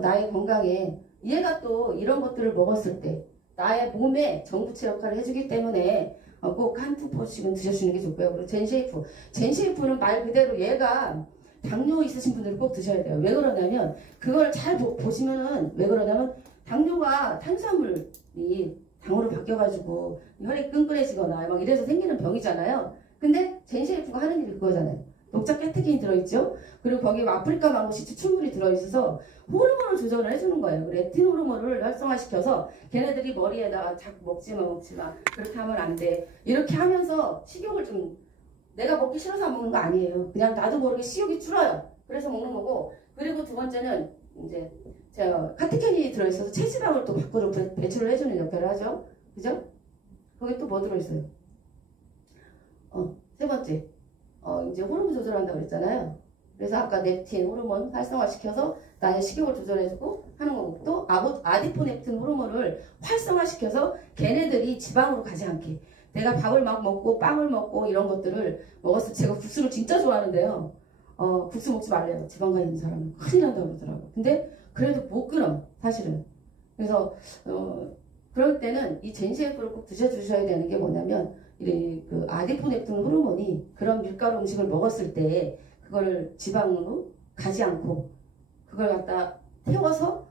나의 건강에 얘가 또 이런 것들을 먹었을 때 나의 몸에 정부체 역할을 해주기 때문에 꼭 1-2포씩은 드셔주는 게 좋고요. 그리고 젠쉐이프는 말 그대로 얘가 당뇨 있으신 분들은 꼭 드셔야 돼요. 왜 그러냐면 그걸 잘 보시면은 왜 그러냐면 당뇨가 탄수화물이 당으로 바뀌어가지고 혈액 끈끈해지거나 막 이래서 생기는 병이잖아요. 근데 젠쉐이프가 하는 일이 그거잖아요. 녹차 깨트킨이 들어있죠. 그리고 거기에 아프리카 망고 추출물이 들어있어서 호르몬을 조절을 해주는 거예요. 레틴 호르몬을 활성화시켜서 걔네들이 머리에다가 자꾸 먹지마 그렇게 하면 안 돼. 이렇게 하면서 식욕을 좀 내가 먹기 싫어서 안 먹는 거 아니에요. 그냥 나도 모르게 식욕이 줄어요. 그래서 먹는 거고. 그리고 두 번째는 이제 카테킨이 들어있어서 체지방을 또 밖으로 배출을 해주는 역할을 하죠. 그죠? 거기 또 뭐 들어있어요? 세 번째. 이제 호르몬 조절한다고 그랬잖아요. 그래서 아까 렙틴 호르몬 활성화시켜서 나의 식욕을 조절해주고 하는 거고 또 아디포넥틴 호르몬을 활성화시켜서 걔네들이 지방으로 가지 않게 내가 밥을 막 먹고 빵을 먹고 이런 것들을 먹었을 때 제가 국수를 진짜 좋아하는데요. 국수 먹지 말래요. 지방가 있는 사람은 큰일 난다고 그러더라고. 근데 그래도 못 끊어 사실은. 그래서 그럴 때는 이 젠시에프를 꼭 드셔주셔야 되는 게 뭐냐면 그 아디포넥틴 호르몬이 그런 밀가루 음식을 먹었을 때 그거를 지방으로 가지 않고 그걸 갖다 태워서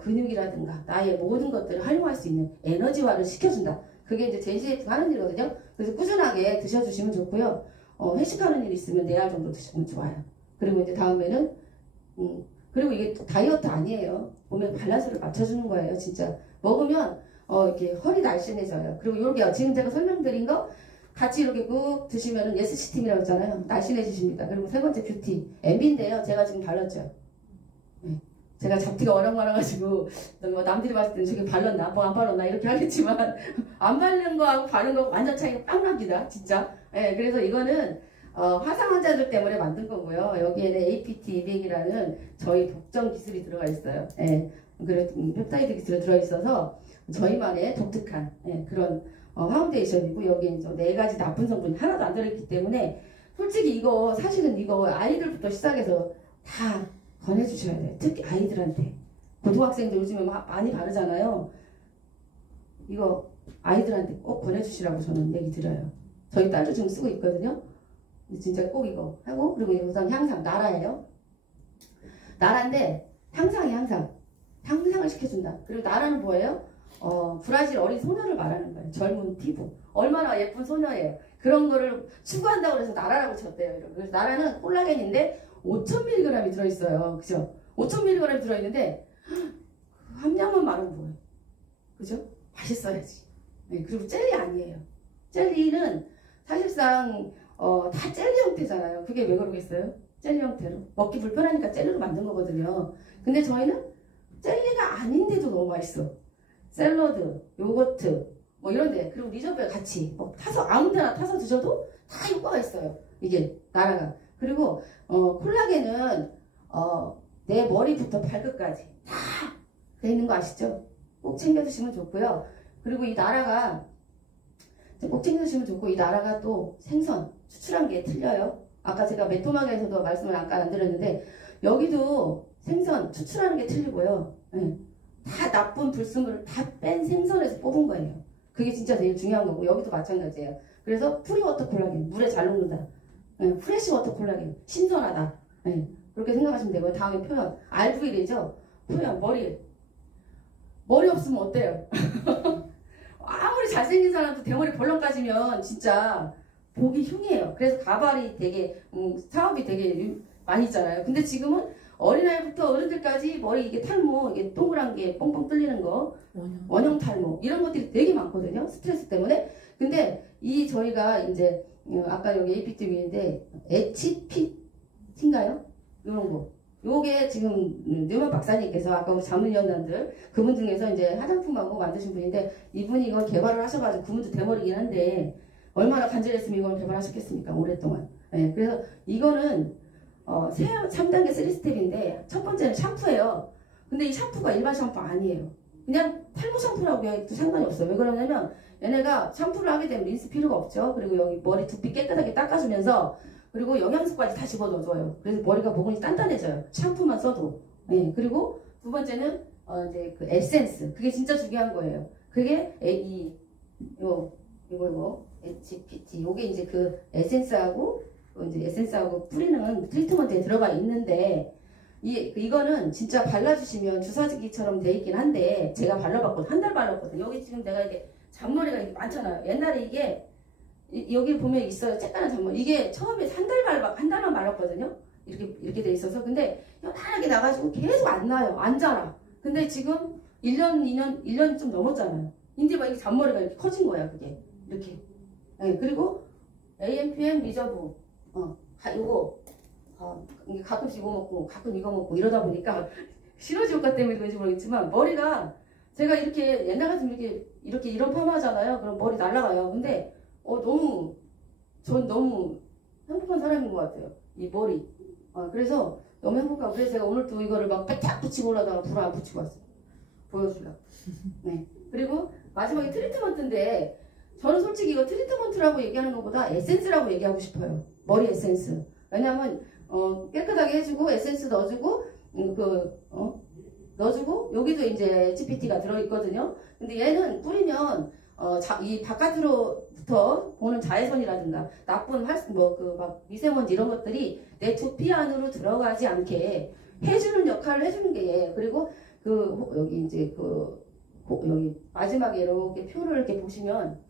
근육이라든가 나의 모든 것들을 활용할 수 있는 에너지화를 시켜준다. 그게 이제 젠시에프가 하는 일이거든요. 그래서 꾸준하게 드셔주시면 좋고요. 회식하는 일 있으면 4알 정도 드시면 좋아요. 그리고 이제 다음에는 그리고 이게 다이어트 아니에요. 몸에 밸런스를 맞춰주는 거예요. 진짜 먹으면 이렇게 허리 날씬해져요. 그리고 이렇게 지금 제가 설명드린 거 같이 이렇게 꾹 드시면은 예스시팀이라고 했잖아요. 날씬해지십니다. 그리고 세 번째 뷰티 MB인데요. 제가 지금 발랐죠. 네. 제가 잡티가 워낙 많아가지고 뭐 남들이 봤을 때는 저게 발랐나 뭐 안 발랐나 이렇게 하겠지만 안 바른 거하고 바른 거 완전 차이가 빵 납니다. 진짜. 네, 그래서 이거는 화상 환자들 때문에 만든 거고요. 여기에는 APT200이라는 저희 독점 기술이 들어가 있어요. 예, 그래서 펩타이드 기술이 들어 있어서 저희만의 독특한 그런 파운데이션이고 여기에 이제 4가지 나쁜 성분이 하나도 안 들어있기 때문에 솔직히 이거 사실은 이거 아이들부터 시작해서 다 권해주셔야 돼요. 특히 아이들한테. 고등학생들 요즘에 많이 바르잖아요. 이거 아이들한테 꼭 권해주시라고 저는 얘기 드려요. 저희 딸도 지금 쓰고 있거든요. 진짜 꼭 이거 하고 그리고 우선 향상 나라예요. 나라인데 향상이 향상을 시켜준다. 그리고 나라는 뭐예요? 브라질 어린 소녀를 말하는 거예요. 젊은 피부 얼마나 예쁜 소녀예요. 그런 거를 추구한다고 해서 나라라고 쳤대요. 그래서 나라는 콜라겐인데 5,000mg이 들어있어요. 그죠? 5,000mg 들어있는데 함량만 많은 거예요. 그죠? 맛있어야지. 네, 그리고 젤리 아니에요. 젤리는 사실상 다 젤리 형태잖아요. 그게 왜 그러겠어요? 젤리 형태로. 먹기 불편하니까 젤리로 만든 거거든요. 근데 저희는 젤리가 아닌데도 너무 맛있어. 샐러드, 요거트, 뭐 이런데, 그리고 리조트에 같이 타서 아무 데나 타서 드셔도 다 효과가 있어요. 이게 나라가. 그리고 콜라겐은 내 머리부터 발끝까지 다 돼 있는 거 아시죠? 꼭 챙겨 드시면 좋고요. 그리고 이 나라가 꼭 챙겨주시면 좋고 이 나라가 또 생선 수출한 게 틀려요. 아까 제가 메토막에서도 말씀을 아까 안 드렸는데 여기도 생선 수출하는 게 틀리고요. 네. 다 나쁜 불순물을 다 뺀 생선에서 뽑은 거예요. 그게 진짜 제일 중요한 거고 여기도 마찬가지예요. 그래서 프리워터 콜라겐 물에 잘 녹는다. 네. 프레시 워터 콜라겐 신선하다. 네. 그렇게 생각하시면 되고요. 다음에 표현 RV이죠. 표현 머리 없으면 어때요? 아무리 잘생긴 사람도 대머리 벌렁 까지면 진짜 보기 흉해요. 그래서 가발이 되게 사업이 되게 많이 있잖아요. 근데 지금은 어린아이부터 어른들까지 머리 이게 탈모 이게 동그란 게 뻥뻥 뚫리는 거 원형 탈모 이런 것들이 되게 많거든요. 스트레스 때문에. 근데 이 저희가 이제 아까 여기 APTV인데 HPT인가요? 이런 거. 요게 지금 뉴먼 박사님께서 아까 우리 자문위원단들 그분 중에서 이제 화장품하고 만드신 분인데 이분이 이걸 개발을 하셔가지고 그분도 대머리긴 한데 얼마나 간절했으면 이걸 개발하셨겠습니까 오랫동안. 네, 그래서 이거는 3단계 3스텝인데 첫 번째는 샴푸예요. 근데 이 샴푸가 일반 샴푸 아니에요. 그냥 탈모 샴푸라고 해도 상관이 없어요. 왜 그러냐면 얘네가 샴푸를 하게 되면 린스 필요가 없죠. 그리고 여기 머리 두피 깨끗하게 닦아주면서 그리고 영양소까지 다 집어넣어줘요. 그래서 머리가 보근이 단단해져요. 샴푸만 써도. 네. 그리고 두 번째는 이제 그 에센스. 그게 진짜 중요한 거예요. 그게 이거 HPT. 요게 이제 그 에센스하고 이제 에센스하고 뿌리는 트리트먼트에 들어가 있는데 이거는 진짜 발라주시면 주사기처럼 돼 있긴 한데 제가 발라봤거든. 한 달 발랐거든. 여기 지금 내가 이게 잔머리가 이렇게 많잖아요. 옛날에 이게 여기 보면 있어요. 쬐깐한 잔머리. 이게 처음에 한 달만 말았거든요. 이렇게 돼 있어서. 근데 요만하게 나가지고 계속 안 나요. 안 자라. 근데 지금 1년, 1년 좀 넘었잖아요. 근데 막 이게 잔머리가 이렇게 커진 거야. 그게. 이렇게. 네, 그리고 AMPM 리저브. 요거. 가끔씩 이거 먹고, 가끔 이거 먹고 이러다 보니까 시너지 효과 때문에 그런지 모르겠지만 머리가 제가 이렇게 옛날 같으면 이렇게 이런 파마하잖아요. 그럼 머리 날아가요. 근데 전 너무 행복한 사람인 것 같아요. 이 머리. 그래서 너무 행복하고 그래서 제가 오늘 또 이거를 막 빼딱 붙이고 올라다가 불 안 붙이고 왔어요. 보여주려고. 네. 그리고 마지막에 트리트먼트인데 저는 솔직히 이거 트리트먼트라고 얘기하는 것보다 에센스라고 얘기하고 싶어요. 머리 에센스. 왜냐면 깨끗하게 해주고 에센스 넣어주고 넣어주고 여기도 이제 HPT가 들어있거든요. 근데 얘는 뿌리면 이 바깥으로부터 보는 자외선이라든가 나쁜 막 미세먼지 이런 것들이 내 두피 안으로 들어가지 않게 해주는 역할을 해주는 게 얘예요. 그리고 여기 이제 여기 마지막에 이렇게 표를 이렇게 보시면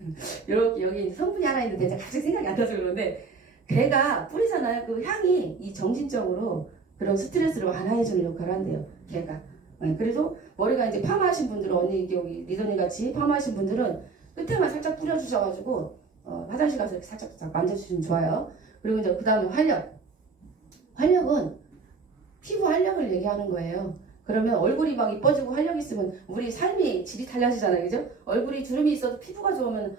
이렇게 여기 성분이 하나 있는데 제가 갑자기 생각이 안 나서 그러는데 걔가 뿌리잖아요. 그 향이 이 정신적으로 그런 스트레스를 완화해주는 역할을 한대요. 걔가. 그래서 머리가 이제 파마하신 분들은 언니 여기 리더님 같이 파마하신 분들은 끝에만 살짝 뿌려주셔가지고 화장실 가서 이렇게 살짝 만져주시면 좋아요. 그리고 이제 그 다음에 활력은 피부 활력을 얘기하는 거예요. 그러면 얼굴이 막 이뻐지고 활력 있으면 우리 삶이 질이 달라지잖아요. 그죠? 얼굴이 주름이 있어도 피부가 좋으면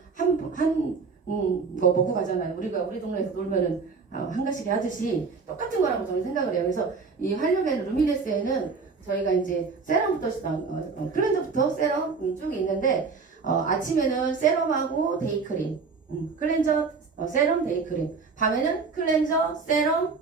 뭐 먹고 가잖아요. 우리 동네에서 놀면은 한가시게 하듯이 똑같은 거라고 저는 생각을 해요. 그래서 이 활력에는 루미네스에는 저희가 이제 세럼부터 클렌저부터 세럼 쭉 있는데 아침에는 세럼하고 데이크림 클렌저 세럼 데이크림 밤에는 클렌저 세럼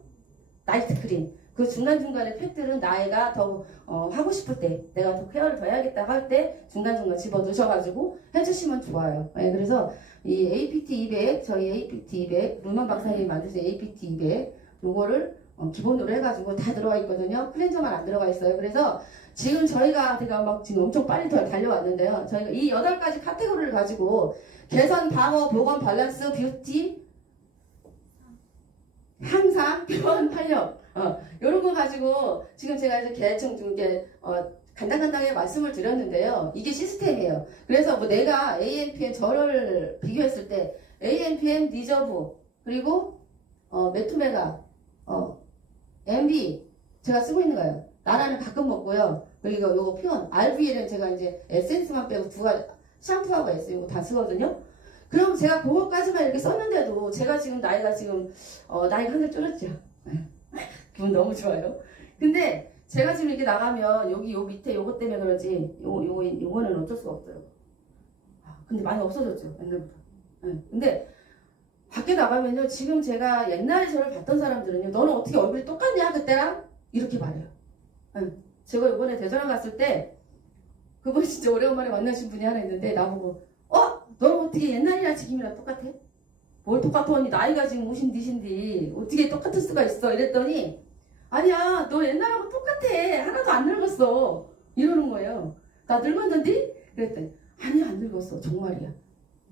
나이트 크림 그 중간중간의 팩들은 나이가 더 하고 싶을 때 내가 더 케어를 더 해야겠다 할 때 중간중간 집어 넣으셔가지고 해주시면 좋아요. 네, 그래서 이 APT200 저희 APT200 루만 박사님이 만드신 APT200 요거를 기본으로 해가지고 다 들어가 있거든요. 클렌저만 안 들어가 있어요. 그래서 지금 제가 막 지금 엄청 빨리 달려왔는데요. 저희가 이 8가지 카테고리를 가지고 개선, 방어, 보건, 밸런스, 뷰티, 향상, 표현, 활력 이런 거 가지고 지금 제가 이제 대충 좀 이렇게 간단하게 말씀을 드렸는데요. 이게 시스템이에요. 그래서 뭐 내가 ANPM 저를 비교했을 때 ANPM 리저브 그리고 메투메가 MB 제가 쓰고 있는 거예요. 나라는 가끔 먹고요. 그리고 요거 표현 RV에는 제가 이제 에센스만 빼고 샴푸하고 에센스 이거 다 쓰거든요. 그럼 제가 그거까지만 이렇게 썼는데도 제가 지금 나이가 나이가 한 살 줄었죠. 기분 너무 좋아요. 근데 제가 지금 이렇게 나가면 여기 요 밑에 요거 때문에 그러지 요거는 어쩔 수가 없더라고요. 근데 많이 없어졌죠. 옛날보다. 근데 밖에 나가면요. 지금 제가 옛날에 저를 봤던 사람들은요. 너는 어떻게 얼굴이 똑같냐 그때랑? 이렇게 말해요. 제가 이번에 대전에 갔을 때 그분 진짜 오래간만에 만나신 분이 하나 있는데 나보고 너는 어떻게 옛날이랑 지금이랑 똑같아? 뭘 똑같아 언니 나이가 지금 50 니신디 어떻게 똑같을 수가 있어 이랬더니 아니야 너 옛날하고 똑같아 하나도 안 늙었어 이러는 거예요. 나 늙었는디? 그랬더니 아니야 안 늙었어 정말이야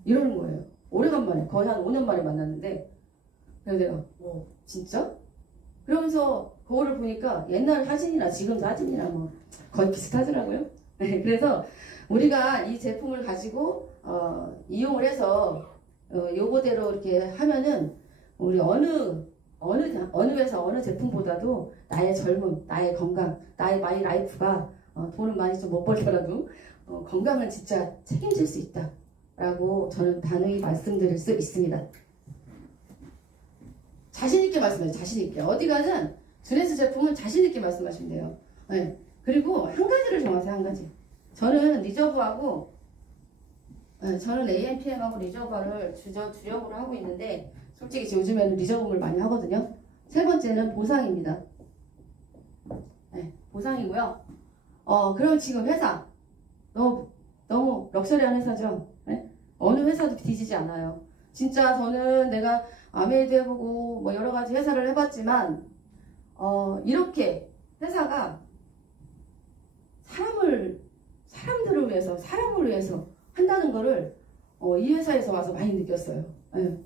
이러는 거예요. 오래간만에 거의 한 5년 만에 만났는데 그래서 내가 진짜? 그러면서 그거를 보니까 옛날 사진이나 지금 사진이나 뭐 거의 비슷하더라고요. 네, 그래서 우리가 이 제품을 가지고 이용을 해서 요거대로 이렇게 하면은 우리 어느 회사 어느 제품보다도 나의 젊음, 나의 건강, 나의 마이 라이프가 돈은 많이 좀 못 벌더라도 건강은 진짜 책임질 수 있다 라고 저는 단호히 말씀드릴 수 있습니다. 자신있게 말씀해요. 자신있게. 어디 가든 주네스 제품은 자신있게 말씀하시면 돼요. 네. 그리고 한 가지를 정하세요. 한 가지. 저는 리저브하고 저는 ANPM하고 리저버를 주력으로 하고 있는데 솔직히 요즘에는 리저브를 많이 하거든요. 세 번째는 보상입니다. 네, 보상이고요. 그럼 지금 회사 너무 럭셔리한 회사죠. 네? 어느 회사도 뒤지지 않아요. 진짜 저는 내가 아메이드 해보고 뭐 여러 가지 회사를 해봤지만 이렇게 회사가 사람들을 위해서 사람을 위해서 한다는 거를 이 회사에서 와서 많이 느꼈어요. 네.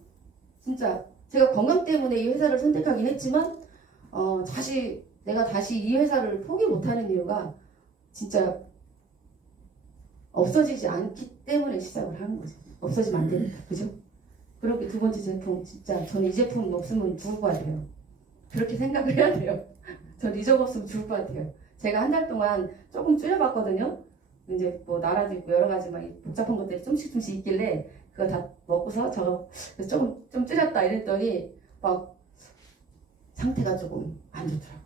진짜 제가 건강 때문에 이 회사를 선택하긴 했지만 내가 다시 이 회사를 포기 못하는 이유가 진짜 없어지지 않기 때문에 시작을 하는 거죠. 없어지면 안 되니까. 그죠? 그렇게 두 번째 제품 진짜 저는 이 제품 없으면 죽을 것 같아요. 그렇게 생각을 해야 돼요. 전 이 제품 없으면 죽을 것 같아요. 제가 한 달 동안 조금 줄여봤거든요. 이제 뭐 나라도 있고 여러 가지 막 복잡한 것들이 좀씩 있길래 그거 다 먹고서 저거 좀 줄였다 이랬더니 막 상태가 조금 안 좋더라고요.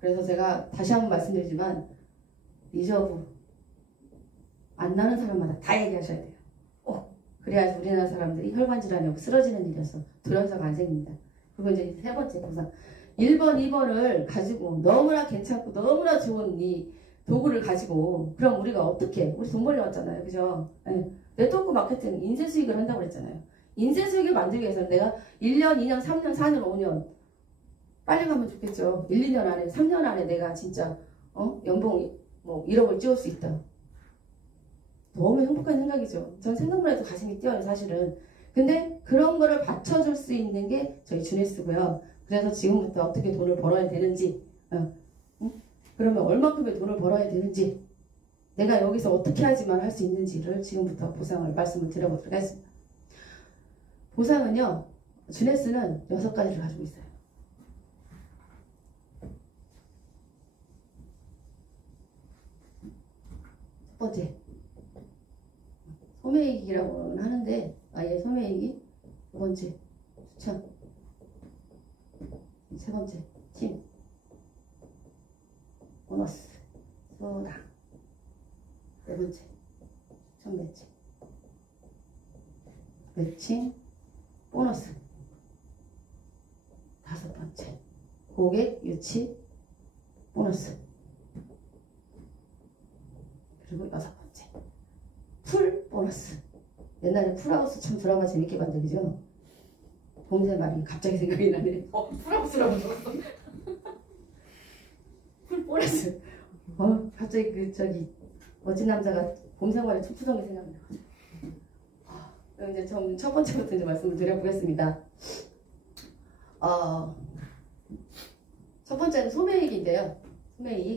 그래서 제가 다시 한번 말씀드리지만 리저브 안 나는 사람마다 다 얘기하셔야 돼요. 그래야지 우리나라 사람들이 혈관 질환이 없고 쓰러지는 일이어서 돌연사가 안 생깁니다. 그리고 이제 세 번째 보상. 1번, 2번을 가지고 너무나 괜찮고 너무나 좋은 이 도구를 가지고 그럼 우리가 어떻게 우리 돈 벌려왔잖아요. 그죠? 네. 네트워크 마케팅 인쇄 수익을 한다고 그랬잖아요. 인쇄 수익을 만들기 위해서는 내가 1년, 2년, 3년, 4년, 5년 빨리 가면 좋겠죠. 1, 2년 안에 3년 안에 내가 진짜 연봉 뭐 1억을 찍을 수 있다. 너무 행복한 생각이죠. 전 생각만 해도 가슴이 뛰어요 사실은. 근데 그런 거를 받쳐줄 수 있는 게 저희 주네스고요. 그래서 지금부터 어떻게 돈을 벌어야 되는지 그러면 얼마큼의 돈을 벌어야 되는지 내가 여기서 어떻게 하지만 할 수 있는지를 지금부터 보상을 말씀을 드려보도록 하겠습니다. 보상은요. 주네스는 6가지를 가지고 있어요. 첫 번째 소매이기라고는 하는데 아예 소매이기. 두 번째 추천. 세 번째 팀 보너스 소당. 네 번째 추천 매칭. 매칭 보너스. 다섯 번째 고객 유치 보너스. 그리고 여섯 번째 풀 보너스. 옛날에 풀하우스 참 드라마 재밌게 봤는데 그죠? 봄새 말이 갑자기 생각이 나네. 풀하우스라고 들었어. 풀 보너스. 갑자기 그 저기 멋진 남자가 봄생활의 투투정이 생각이 나거든요. 그럼 이제 첫 번째부터 이제 말씀을 드려보겠습니다. 첫 번째는 소매이익인데요.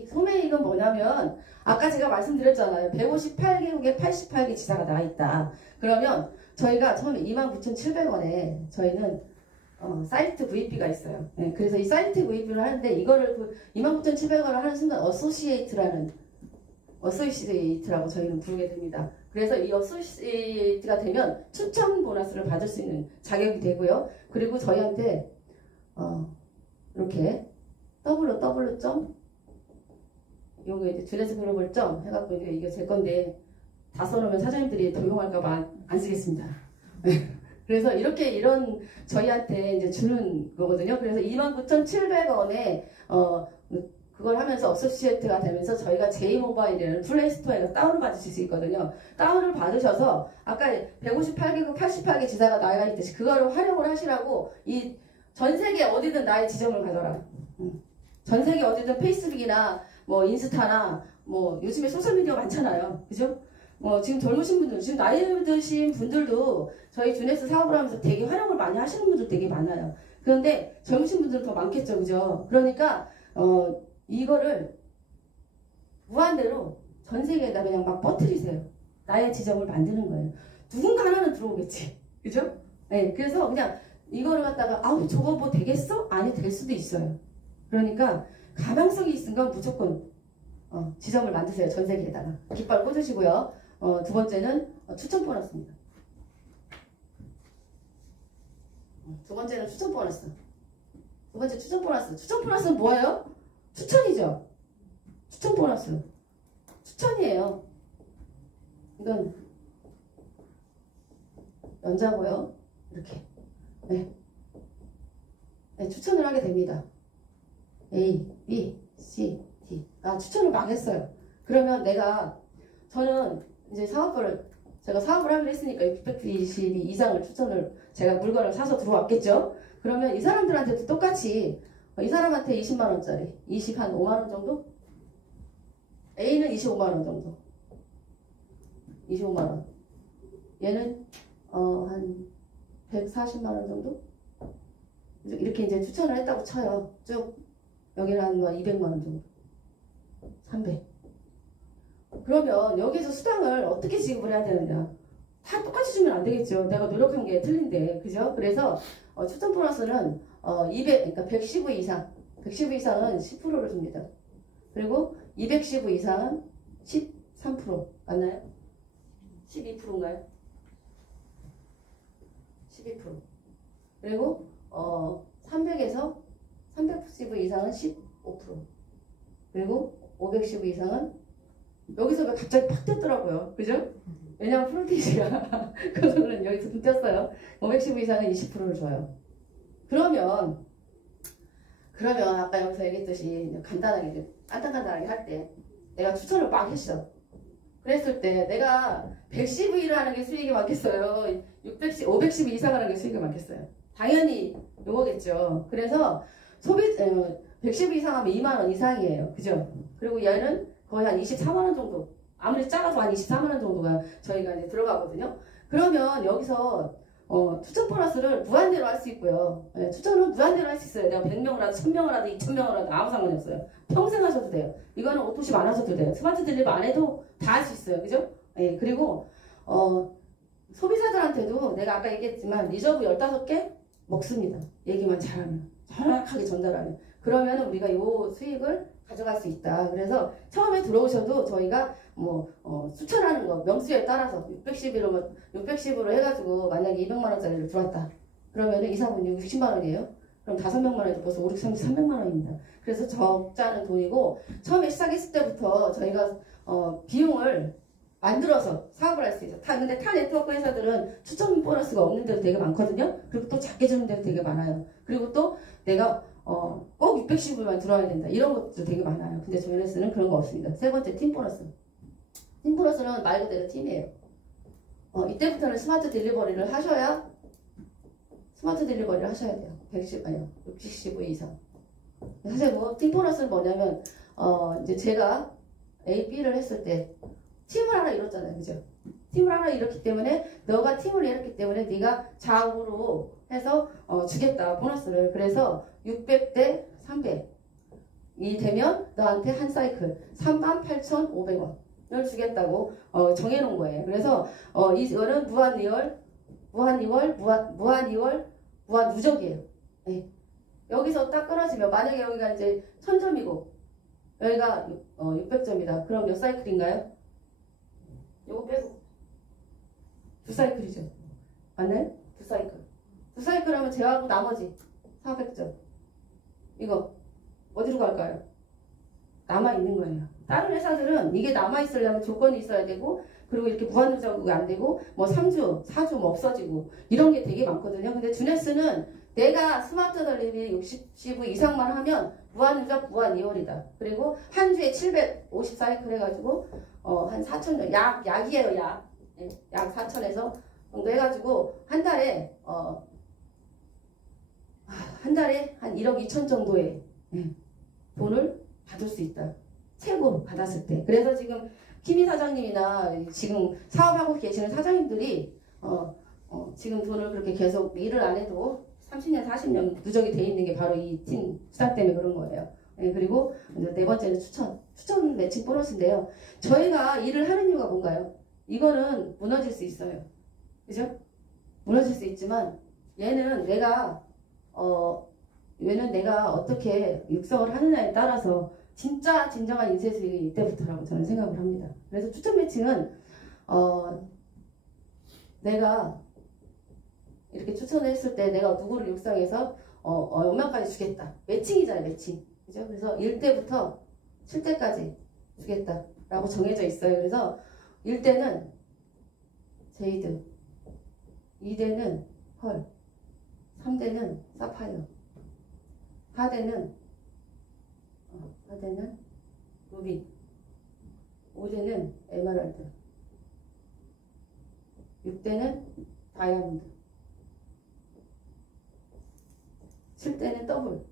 소매이익은 뭐냐면 아까 제가 말씀드렸잖아요. 158개국에 88개 지사가 나와 있다. 그러면 저희가 처음에 29,700원에 저희는 사이트 구입비가 있어요. 네, 그래서 이 사이트 구입비를 하는데 이거를 29,700원을 하는 순간 어소시에이트라고 저희는 부르게 됩니다. 그래서 이 어소시에이트가 되면 추천 보너스를 받을 수 있는 자격이 되고요. 그리고 저희한테 이렇게 www. 요거 이제 주네스 글로벌 점 해갖고 이게 제 건데 다 써놓으면 사장님들이 도용할까봐 안 쓰겠습니다. 그래서 이런 저희한테 이제 주는 거거든요. 그래서 29,700원에 그걸 하면서 어소시에이트가 되면서 저희가 제이모바일이라는 플레이스토어에서 다운을 받으실 수 있거든요. 다운을 받으셔서 아까 158개국 88개 지사가 나와 있듯이 그거를 활용을 하시라고 이 전 세계 어디든 나의 지점을 가져라. 전 세계 어디든 페이스북이나 뭐 인스타나 뭐 요즘에 소셜미디어 많잖아요. 그죠? 지금 젊으신 분들, 지금 나이 드신 분들도 저희 주네스 사업을 하면서 되게 활용을 많이 하시는 분들 되게 많아요. 그런데 젊으신 분들은 더 많겠죠. 그죠? 그러니까 이거를 무한대로 전 세계에다 그냥 막 퍼뜨리세요. 나의 지점을 만드는 거예요. 누군가 하나는 들어오겠지. 그죠? 네, 그래서 그냥 이거를 갖다가 아우 저거 뭐 되겠어? 아니 될 수도 있어요. 그러니까 가망성이 있으면 무조건 지점을 만드세요. 전 세계에다가. 깃발 꽂으시고요. 두 번째는 추천 보너스입니다. 두 번째는 추천 보너스. 두 번째 추천 보너스. 추천 보너스는 뭐예요? 추천이죠. 추천 보너스. 추천이에요. 이건 연자고요. 이렇게. 네, 추천을 하게 됩니다. A, B, C, D. 추천을 막 했어요. 그러면 저는 이제 제가 사업을 하기로 했으니까 622 이상을 추천을, 제가 물건을 사서 들어왔겠죠? 그러면 이 사람들한테도 똑같이, 이 사람한테 20만원짜리, 5만원 정도? A는 25만원 정도. 25만원. 얘는, 한 140만원 정도? 이렇게 이제 추천을 했다고 쳐요. 쭉. 여기는 한 200만원 정도. 300. 그러면 여기서 수당을 어떻게 지급을 해야 되느냐. 다 똑같이 주면 안 되겠죠. 내가 노력한 게 틀린데. 그죠? 그래서 추천 보너스는 그러니까 115 이상. 115 이상은 10%를 줍니다. 그리고 215 이상은 13%. 맞나요? 12%인가요? 12%. 그리고 300에서 315 이상은 15%. 그리고 515 이상은 여기서 왜 갑자기 팍 떴더라고요. 그죠? 왜냐면 프론테이지가 그 정도는 여기서 좀 떴어요. 515 이상은 20%를 줘요. 그러면 아까 여기서 얘기했듯이 간단하게 간단하게 할 때 내가 추천을 막 했어. 그랬을 때 내가 110을 하는 게 수익이 많겠어요? 510 이상 하는 게 수익이 많겠어요? 당연히 요거겠죠. 그래서 110 이상 하면 2만 원 이상이에요. 그죠? 그리고 얘는 거의 한 24만 원 정도. 아무리 작아도 한 24만 원 정도가 저희가 이제 들어가거든요. 그러면 여기서 추천 보너스를 무한대로 할 수 있고요. 네, 추천은 무한대로 할 수 있어요. 내가 100명을 하든 1000명을 하든 2000명을 하든 아무 상관이 없어요. 평생 하셔도 돼요. 이거는 오토십 안 하셔도 돼요. 스마트 딜리버 안 해도 다 할 수 있어요. 그죠? 네, 그리고 소비자들한테도 내가 아까 얘기했지만 리저브 15개 먹습니다. 얘기만 잘하면. 정확하게 전달하면. 그러면 우리가 이 수익을 가져갈 수 있다. 그래서 처음에 들어오셔도 저희가 추천하는 거 명수에 따라서 610으로 해가지고 만약에 200만 원짜리를 들어왔다. 그러면은 이사분이 60만 원이에요. 그럼 5명만 원에도 벌써 5, 6, 3, 300만 원입니다. 그래서 적자는 돈이고 처음에 시작했을 때부터 저희가 비용을 만들어서 사업을 할 수 있어요. 근데 타 네트워크 회사들은 추천 보너스가 없는 데도 되게 많거든요. 그리고 또 작게 주는 데도 되게 많아요. 그리고 또 내가 꼭 610불만 들어와야 된다. 이런 것도 되게 많아요. 근데 저희 회사는 그런 거 없습니다. 세 번째, 팀 보너스. 팀 보너스는 말 그대로 팀이에요. 이때부터는 스마트 딜리버리를 하셔야 돼요. 60 이상. 사실 팀 보너스는 뭐냐면, 이제 제가 A, B를 했을 때 팀을 하나 이뤘잖아요. 그죠? 팀을 하나 이뤘기 때문에 너가 팀을 이뤘기 때문에 네가 좌우로 해서 주겠다. 보너스를. 그래서 600대 300이 되면 너한테 한 사이클 38,500원을 주겠다고 정해놓은 거예요. 그래서 이거는 무한 2월, 무한 누적이에요. 네. 여기서 딱 끊어지면 만약에 여기가 이제 1000점이고 여기가 600점이다. 그럼 몇 사이클인가요? 요거 빼고 두 사이클이죠. 맞나요? 두 사이클 하면 제하고 나머지 400점. 이거 어디로 갈까요? 남아있는 거예요. 다른 회사들은 이게 남아있으려면 조건이 있어야 되고 그리고 이렇게 무한누적이 안 되고 뭐 3주, 4주 뭐 없어지고 이런 게 되게 많거든요. 근데 주네스는 내가 스마트 덜림이 60 이상만 하면 무한누적 무한 2월이다. 그리고 한 주에 750 사이클 해가지고 한 4,000원 약이에요. 약 4,000에서 정도 해가지고 한 달에 한 1억 2천 정도의 돈을 받을 수 있다. 최고 받았을 때. 그래서 지금 키미 사장님이나 지금 사업하고 계시는 사장님들이 지금 돈을 그렇게 계속 일을 안 해도 30년, 40년 누적이 돼 있는 게 바로 이 팀 수당 때문에 그런 거예요. 그리고 네 번째는 추천 매칭 보너스인데요. 저희가 일을 하는 이유가 뭔가요? 이거는 무너질 수 있어요. 그죠? 무너질 수 있지만 얘는 내가 어떻게 육성을 하느냐에 따라서 진짜 진정한 인쇄 수익이 이때부터라고 저는 생각을 합니다. 그래서 추천 매칭은 내가 이렇게 추천을 했을 때 내가 누구를 육성해서 얼마까지 주겠다. 매칭이잖아요. 매칭. 그죠? 그래서 1대부터 7대까지 주겠다라고 정해져 있어요. 그래서 1대는 제이드, 2대는 펄, 3대는 사파이어, 4대는 루비, 5대는 에메랄드, 6대는 다이아몬드, 7대는 더블.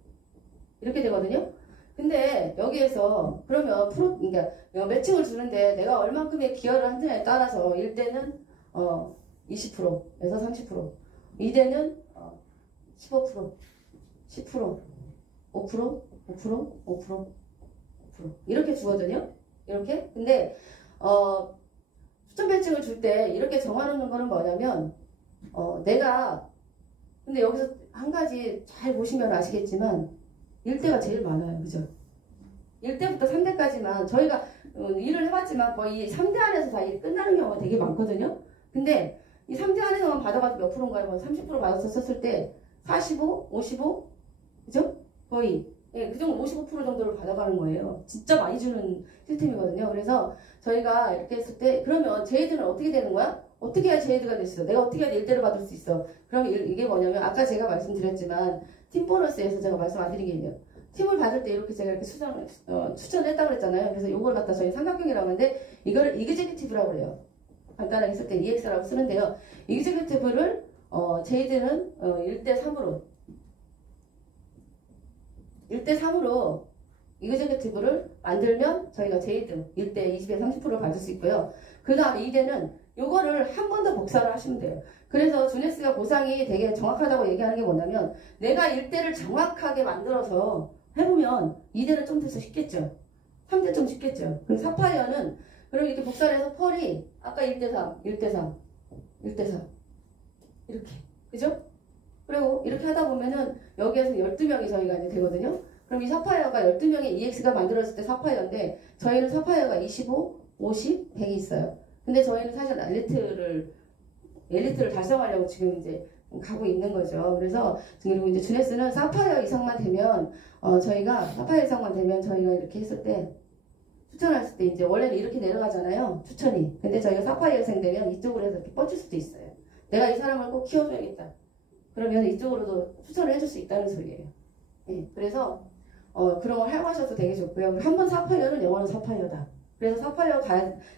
이렇게 되거든요. 근데 여기에서 그러면 그러니까 매칭을 주는데 내가 얼만큼의 기여를 하느냐에 따라서 1대는 20%에서 30%, 2대는 15%, 10%, 5% 이렇게 주거든요. 이렇게. 근데 추천 매칭을 줄 때 이렇게 정해놓는 거는 뭐냐면 근데 여기서 한 가지 잘 보시면 아시겠지만 1대가 제일 많아요. 그죠? 1대부터 3대까지만 저희가 일을 해봤지만 거의 3대 안에서 다 일이 끝나는 경우가 되게 많거든요. 근데 이 3대 안에서만 받아봐도 몇 프로인가요? 30% 받았었을 때 45, 55, 그죠? 거의 그 정도 55% 정도를 받아가는 거예요. 진짜 많이 주는 시스템이거든요. 그래서 저희가 이렇게 했을 때 그러면 제이들은 어떻게 되는 거야? 어떻게 해야 제이드가 될 수 있어? 내가 어떻게 해야 일대를 받을 수 있어? 그럼 이게 뭐냐면 아까 제가 말씀드렸지만 팀 보너스에서 제가 말씀 안 드린 게 있네요. 팀을 받을 때 이렇게 제가 이렇게 추천을 했다고 그랬잖아요. 그래서 이걸 갖다 저희 삼각형이라고 하는데 이거를 이그제큐티브라고 그래요. 간단하게 쓸 때 EX라고 쓰는데요. 이그제큐티브를 제이드는 1대3으로 이그제큐티브를 만들면 저희가 제이드 1대 20에 30%를 받을 수 있고요. 그 다음 2대는 요거를 한 번 더 복사를 하시면 돼요. 그래서 주네스가 보상이 되게 정확하다고 얘기하는 게 뭐냐면 내가 1대를 정확하게 만들어서 해보면 2대는 좀 더 쉽겠죠. 3대 좀 쉽겠죠. 그럼 사파이어는 그럼 이렇게 복사를 해서 펄이 아까 1대3, 1대3, 1대3 이렇게 그죠? 그리고 이렇게 하다 보면은 여기에서 12명이 저희가 이제 되거든요. 그럼 이 사파이어가 12명의 EX가 만들어졌을 때 사파이어인데 저희는 사파이어가 25, 50, 100이 있어요. 근데 저희는 사실 엘리트를 달성하려고 지금 이제 가고 있는 거죠. 그래서 그리고 이제 주네스는 사파이어 이상만 되면 사파이어 이상만 되면 저희가 이렇게 했을 때 추천했을 때 이제 원래는 이렇게 내려가잖아요. 추천이. 근데 저희가 사파이어생 되면 이쪽으로 해서 이렇게 뻗칠 수도 있어요. 내가 이 사람을 꼭 키워줘야겠다. 그러면 이쪽으로도 추천을 해줄 수 있다는 소리예요. 예, 그래서 그런 걸 활용하셔도 되게 좋고요. 한 번 사파이어는 영원한 사파이어다. 그래서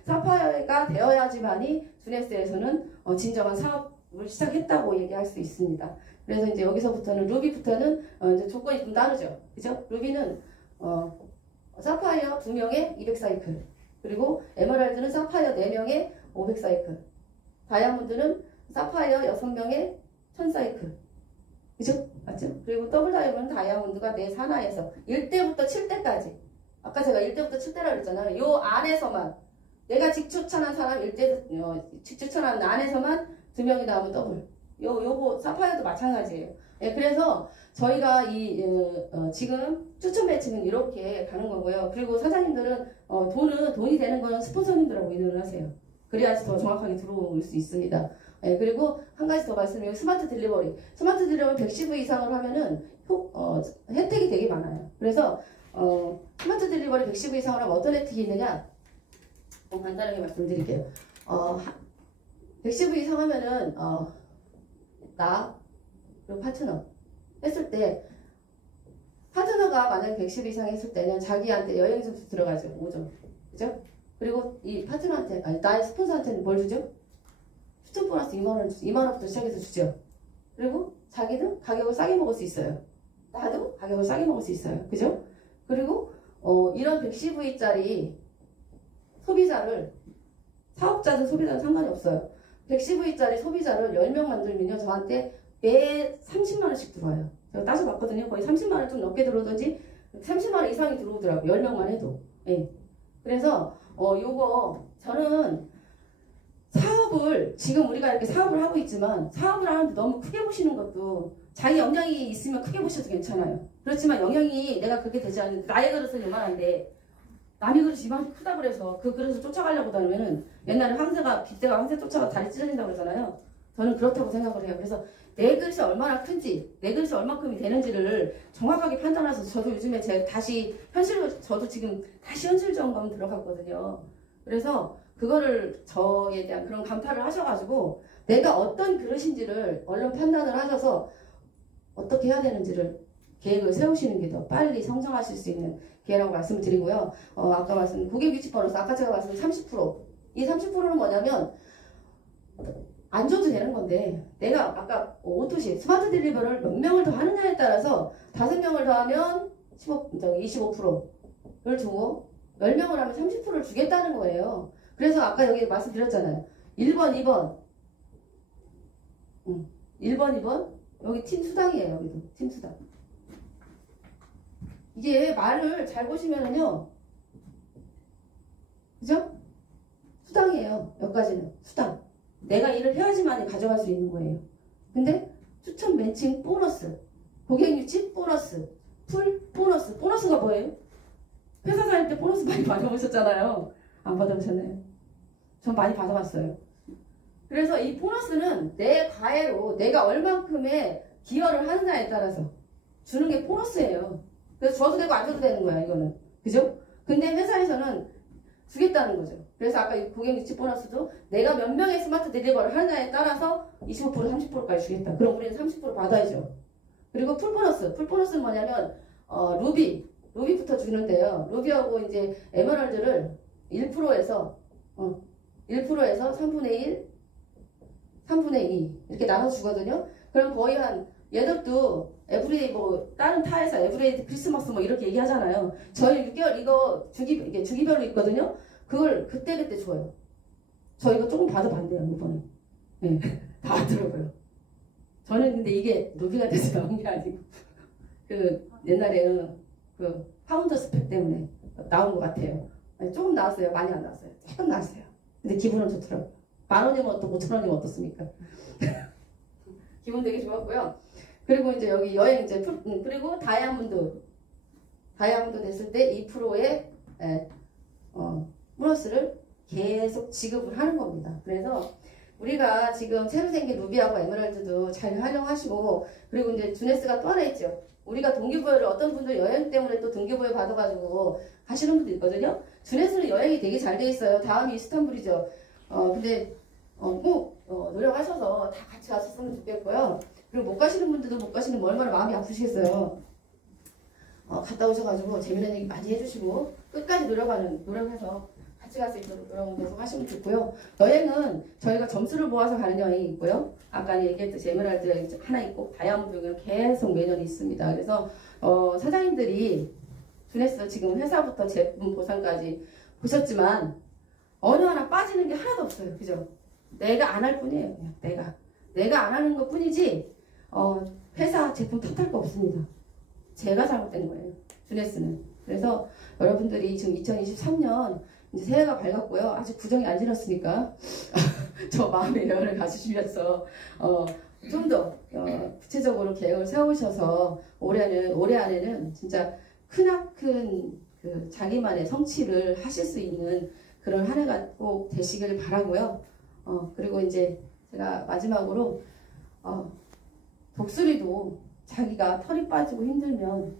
사파이어가 되어야지만이 주네스에서는 진정한 사업을 시작했다고 얘기할 수 있습니다. 그래서 이제 여기서부터는 루비부터는 이제 조건이 좀 다르죠. 그죠? 루비는 사파이어 2명에 200사이클, 그리고 에메랄드는 사파이어 4명에 500사이클, 다이아몬드는 사파이어 6명에 1000사이클. 그죠? 맞죠? 그리고 더블 다이아몬드가 내 산하에서 1대부터 7대까지. 아까 제가 1대부터 7대라고 그랬잖아요. 요 안에서만 내가 직추천한 사람 1대 직추천한 안에서만 2명이 나오면 더블. 요거 사파이어도 마찬가지예요. 예, 그래서 저희가 지금 추천 배치는 이렇게 가는 거고요. 그리고 사장님들은 돈이 되는 건 스폰서님들하고 의논을 하세요. 그래야지 더 정확하게 들어올 수 있습니다. 예, 그리고 한 가지 더 말씀드리면 스마트 딜리버리 110V 이상으로 하면은 혜택이 되게 많아요. 그래서 스마트 딜리버리 110V 이상으로 하면 어떤 혜택이 있느냐? 간단하게 말씀드릴게요. 110V 이상 하면은 나 그리고 파트너 했을 때 파트너가 만약에 110 이상 했을 때는 자기한테 여행 점수 들어가죠. 5점. 그죠? 그리고 이 파트너한테 나의 스폰서한테는 뭘 주죠? 추천 보너스 2만원부터 시작해서 주죠. 그리고 자기는 가격을 싸게 먹을 수 있어요. 나도 가격을 싸게 먹을 수 있어요. 그죠? 그리고 이런 110V짜리 소비자를 사업자든 소비자든 상관이 없어요. 110V짜리 소비자를 10명 만들면요. 저한테 매 30만원씩 들어와요. 제가 따져봤거든요. 거의 30만원 좀 넘게 들어오든지 30만원 이상이 들어오더라고요. 10명만 해도. 예. 그래서 요거 저는 사업을 지금 우리가 이렇게 사업을 하고 있지만 사업을 하는데 너무 크게 보시는 것도 자기 역량이 있으면 크게 보셔도 괜찮아요. 그렇지만 역량이 내가 그렇게 되지 않는데 나의 그릇은 요만한데 남의 그릇이 이만큼 크다 그래서 그 그릇을 쫓아가려고 하면은 옛날에 빗대가 황새 쫓아가 다리 찢어진다고 그러잖아요. 저는 그렇다고 생각을 해요. 그래서 내 그릇이 얼마나 큰지, 내 그릇이 얼마큼이 되는지를 정확하게 판단해서 저도 요즘에 저도 지금 다시 현실 점검 들어갔거든요. 그래서 그거를 저에 대한 그런 감탄을 하셔가지고 내가 어떤 그릇인지를 얼른 판단을 하셔서 어떻게 해야 되는지를 계획을 세우시는 게 더 빨리 성장하실 수 있는 기회라고 말씀을 드리고요. 아까 말씀 고객 위치 보너스 아까 제가 말씀드린 30% 이 30%는 뭐냐면 안 줘도 되는 건데 내가 아까 오토시 스마트 딜리버를 몇 명을 더 하느냐에 따라서 5명을 더 하면 25%를 주고 10명을 하면 30%를 주겠다는 거예요. 그래서 아까 여기 말씀드렸잖아요. 1번, 2번 1번, 2번 여기 팀 수당이에요. 여기도 팀 수당. 이게 말을 잘 보시면은요. 그죠? 수당이에요. 여기까지는 수당. 내가 일을 해야지만 가져갈 수 있는 거예요. 근데 추천 매칭 보너스, 고객 유치 보너스, 풀 보너스. 보너스가 뭐예요? 회사 다닐 때 보너스 많이 받아보셨잖아요. 안 받아보셨나요? 전 많이 받아봤어요. 그래서 이 보너스는 내 과외로 내가 얼만큼의 기여를 하느냐에 따라서 주는 게 보너스예요. 그래서 줘도 되고 안 줘도 되는 거야, 이거는. 그죠? 근데 회사에서는 주겠다는 거죠. 그래서 아까 이 고객 유치 보너스도 내가 몇 명의 스마트 딜리버를 하느냐에 따라서 25% 30%까지 주겠다. 그럼 우리는 30% 받아야죠. 그리고 풀 보너스. 풀 보너스는 뭐냐면 루비부터 주는데요. 루비하고 이제 에메랄드를 1%에서 3분의 1, 3분의 2 이렇게 나눠 주거든요. 그럼 거의 한 얘들도 에브리데이 뭐 다른 타에서 에브리데이 크리스마스 뭐 이렇게 얘기하잖아요. 저희 6개월 이거 이게 주기별로 있거든요. 그걸 그때 줘요. 저 이거 조금 받아봤네요 이번에. 네, 다 하더라고요. 저는 근데 이게 루비가 돼서 나온 게 아니고 그 옛날에는 그 파운더 스펙 때문에 나온 것 같아요. 조금 나왔어요. 많이 안 나왔어요. 조금 나왔어요. 근데 기분은 좋더라고요. 10,000원이면 어떻고 5,000원이면 어떻습니까? 기분 되게 좋았고요. 그리고 이제 여기 여행 이제 그리고 다이아몬드 됐을 때 2%의 보너스를 계속 지급을 하는 겁니다. 그래서 우리가 지금 새로 생긴 루비하고 에메랄드도 잘 활용하시고 그리고 이제 주네스가 또 하나 있죠. 우리가 동기부여를 어떤 분들 여행 때문에 또 동기부여 받아가지고 가시는 분들 있거든요. 주네스는 여행이 되게 잘 돼 있어요. 다음이 이스탄불이죠. 근데 꼭 노력하셔서 다 같이 가셨으면 좋겠고요. 그리고 못 가시는 분들도 못 가시는 뭐 얼마나 마음이 아프시겠어요. 갔다 오셔가지고 재미난 얘기 많이 해주시고 끝까지 노력해서 같이 갈 수 있도록 노력을 계속 하시면 좋고요. 여행은 저희가 점수를 모아서 가는 여행이 있고요. 아까 얘기했듯이 에메랄드 하나 있고 다이아몬드는 계속 매년 있습니다. 그래서 사장님들이 주네스 지금 회사부터 제품 보상까지 보셨지만 어느 하나 빠지는 게 하나도 없어요. 그죠? 내가 안 할 뿐이에요. 내가 안 하는 것 뿐이지 회사 제품 탓할 거 없습니다. 제가 잘못된 거예요. 주네스는. 그래서 여러분들이 지금 2023년 이제 새해가 밝았고요. 아직 구정이 안 지났으니까 저 마음의 여유를 가지시면서 좀 더 구체적으로 계획을 세우셔서 올해 안에는 진짜 크나큰 그 자기만의 성취를 하실 수 있는 그런 한 해가 꼭 되시길 바라고요. 그리고 이제 제가 마지막으로 독수리도 자기가 털이 빠지고 힘들면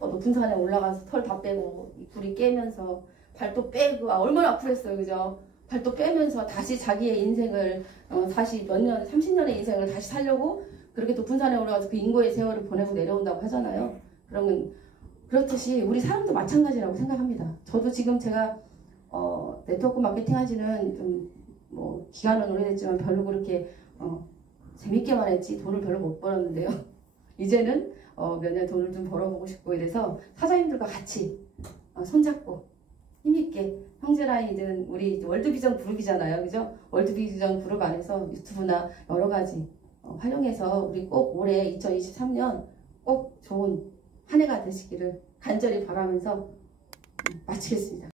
높은 산에 올라가서 털 다 빼고 입구리 깨면서 발도 빼고 얼마나 아프겠어요. 그죠? 발도 빼면서 다시 자기의 인생을 다시 몇 년, 30년의 인생을 다시 살려고 그렇게 높은 산에 올라가서 그 인고의 세월을 보내고 내려온다고 하잖아요. 그러면 그렇듯이 우리 사람도 마찬가지라고 생각합니다. 저도 지금 제가 네트워크 마케팅 하지는 좀 뭐 기간은 오래됐지만 별로 그렇게 재밌게만 했지 돈을 별로 못 벌었는데요. 이제는 몇 년 돈을 좀 벌어보고 싶고 이래서 사장님들과 같이 손잡고 힘있게 형제라인이든 우리 월드비전 그룹이잖아요. 그죠? 월드비전 그룹 안에서 유튜브나 여러 가지 활용해서 우리 꼭 올해 2023년 꼭 좋은 한 해가 되시기를 간절히 바라면서 마치겠습니다.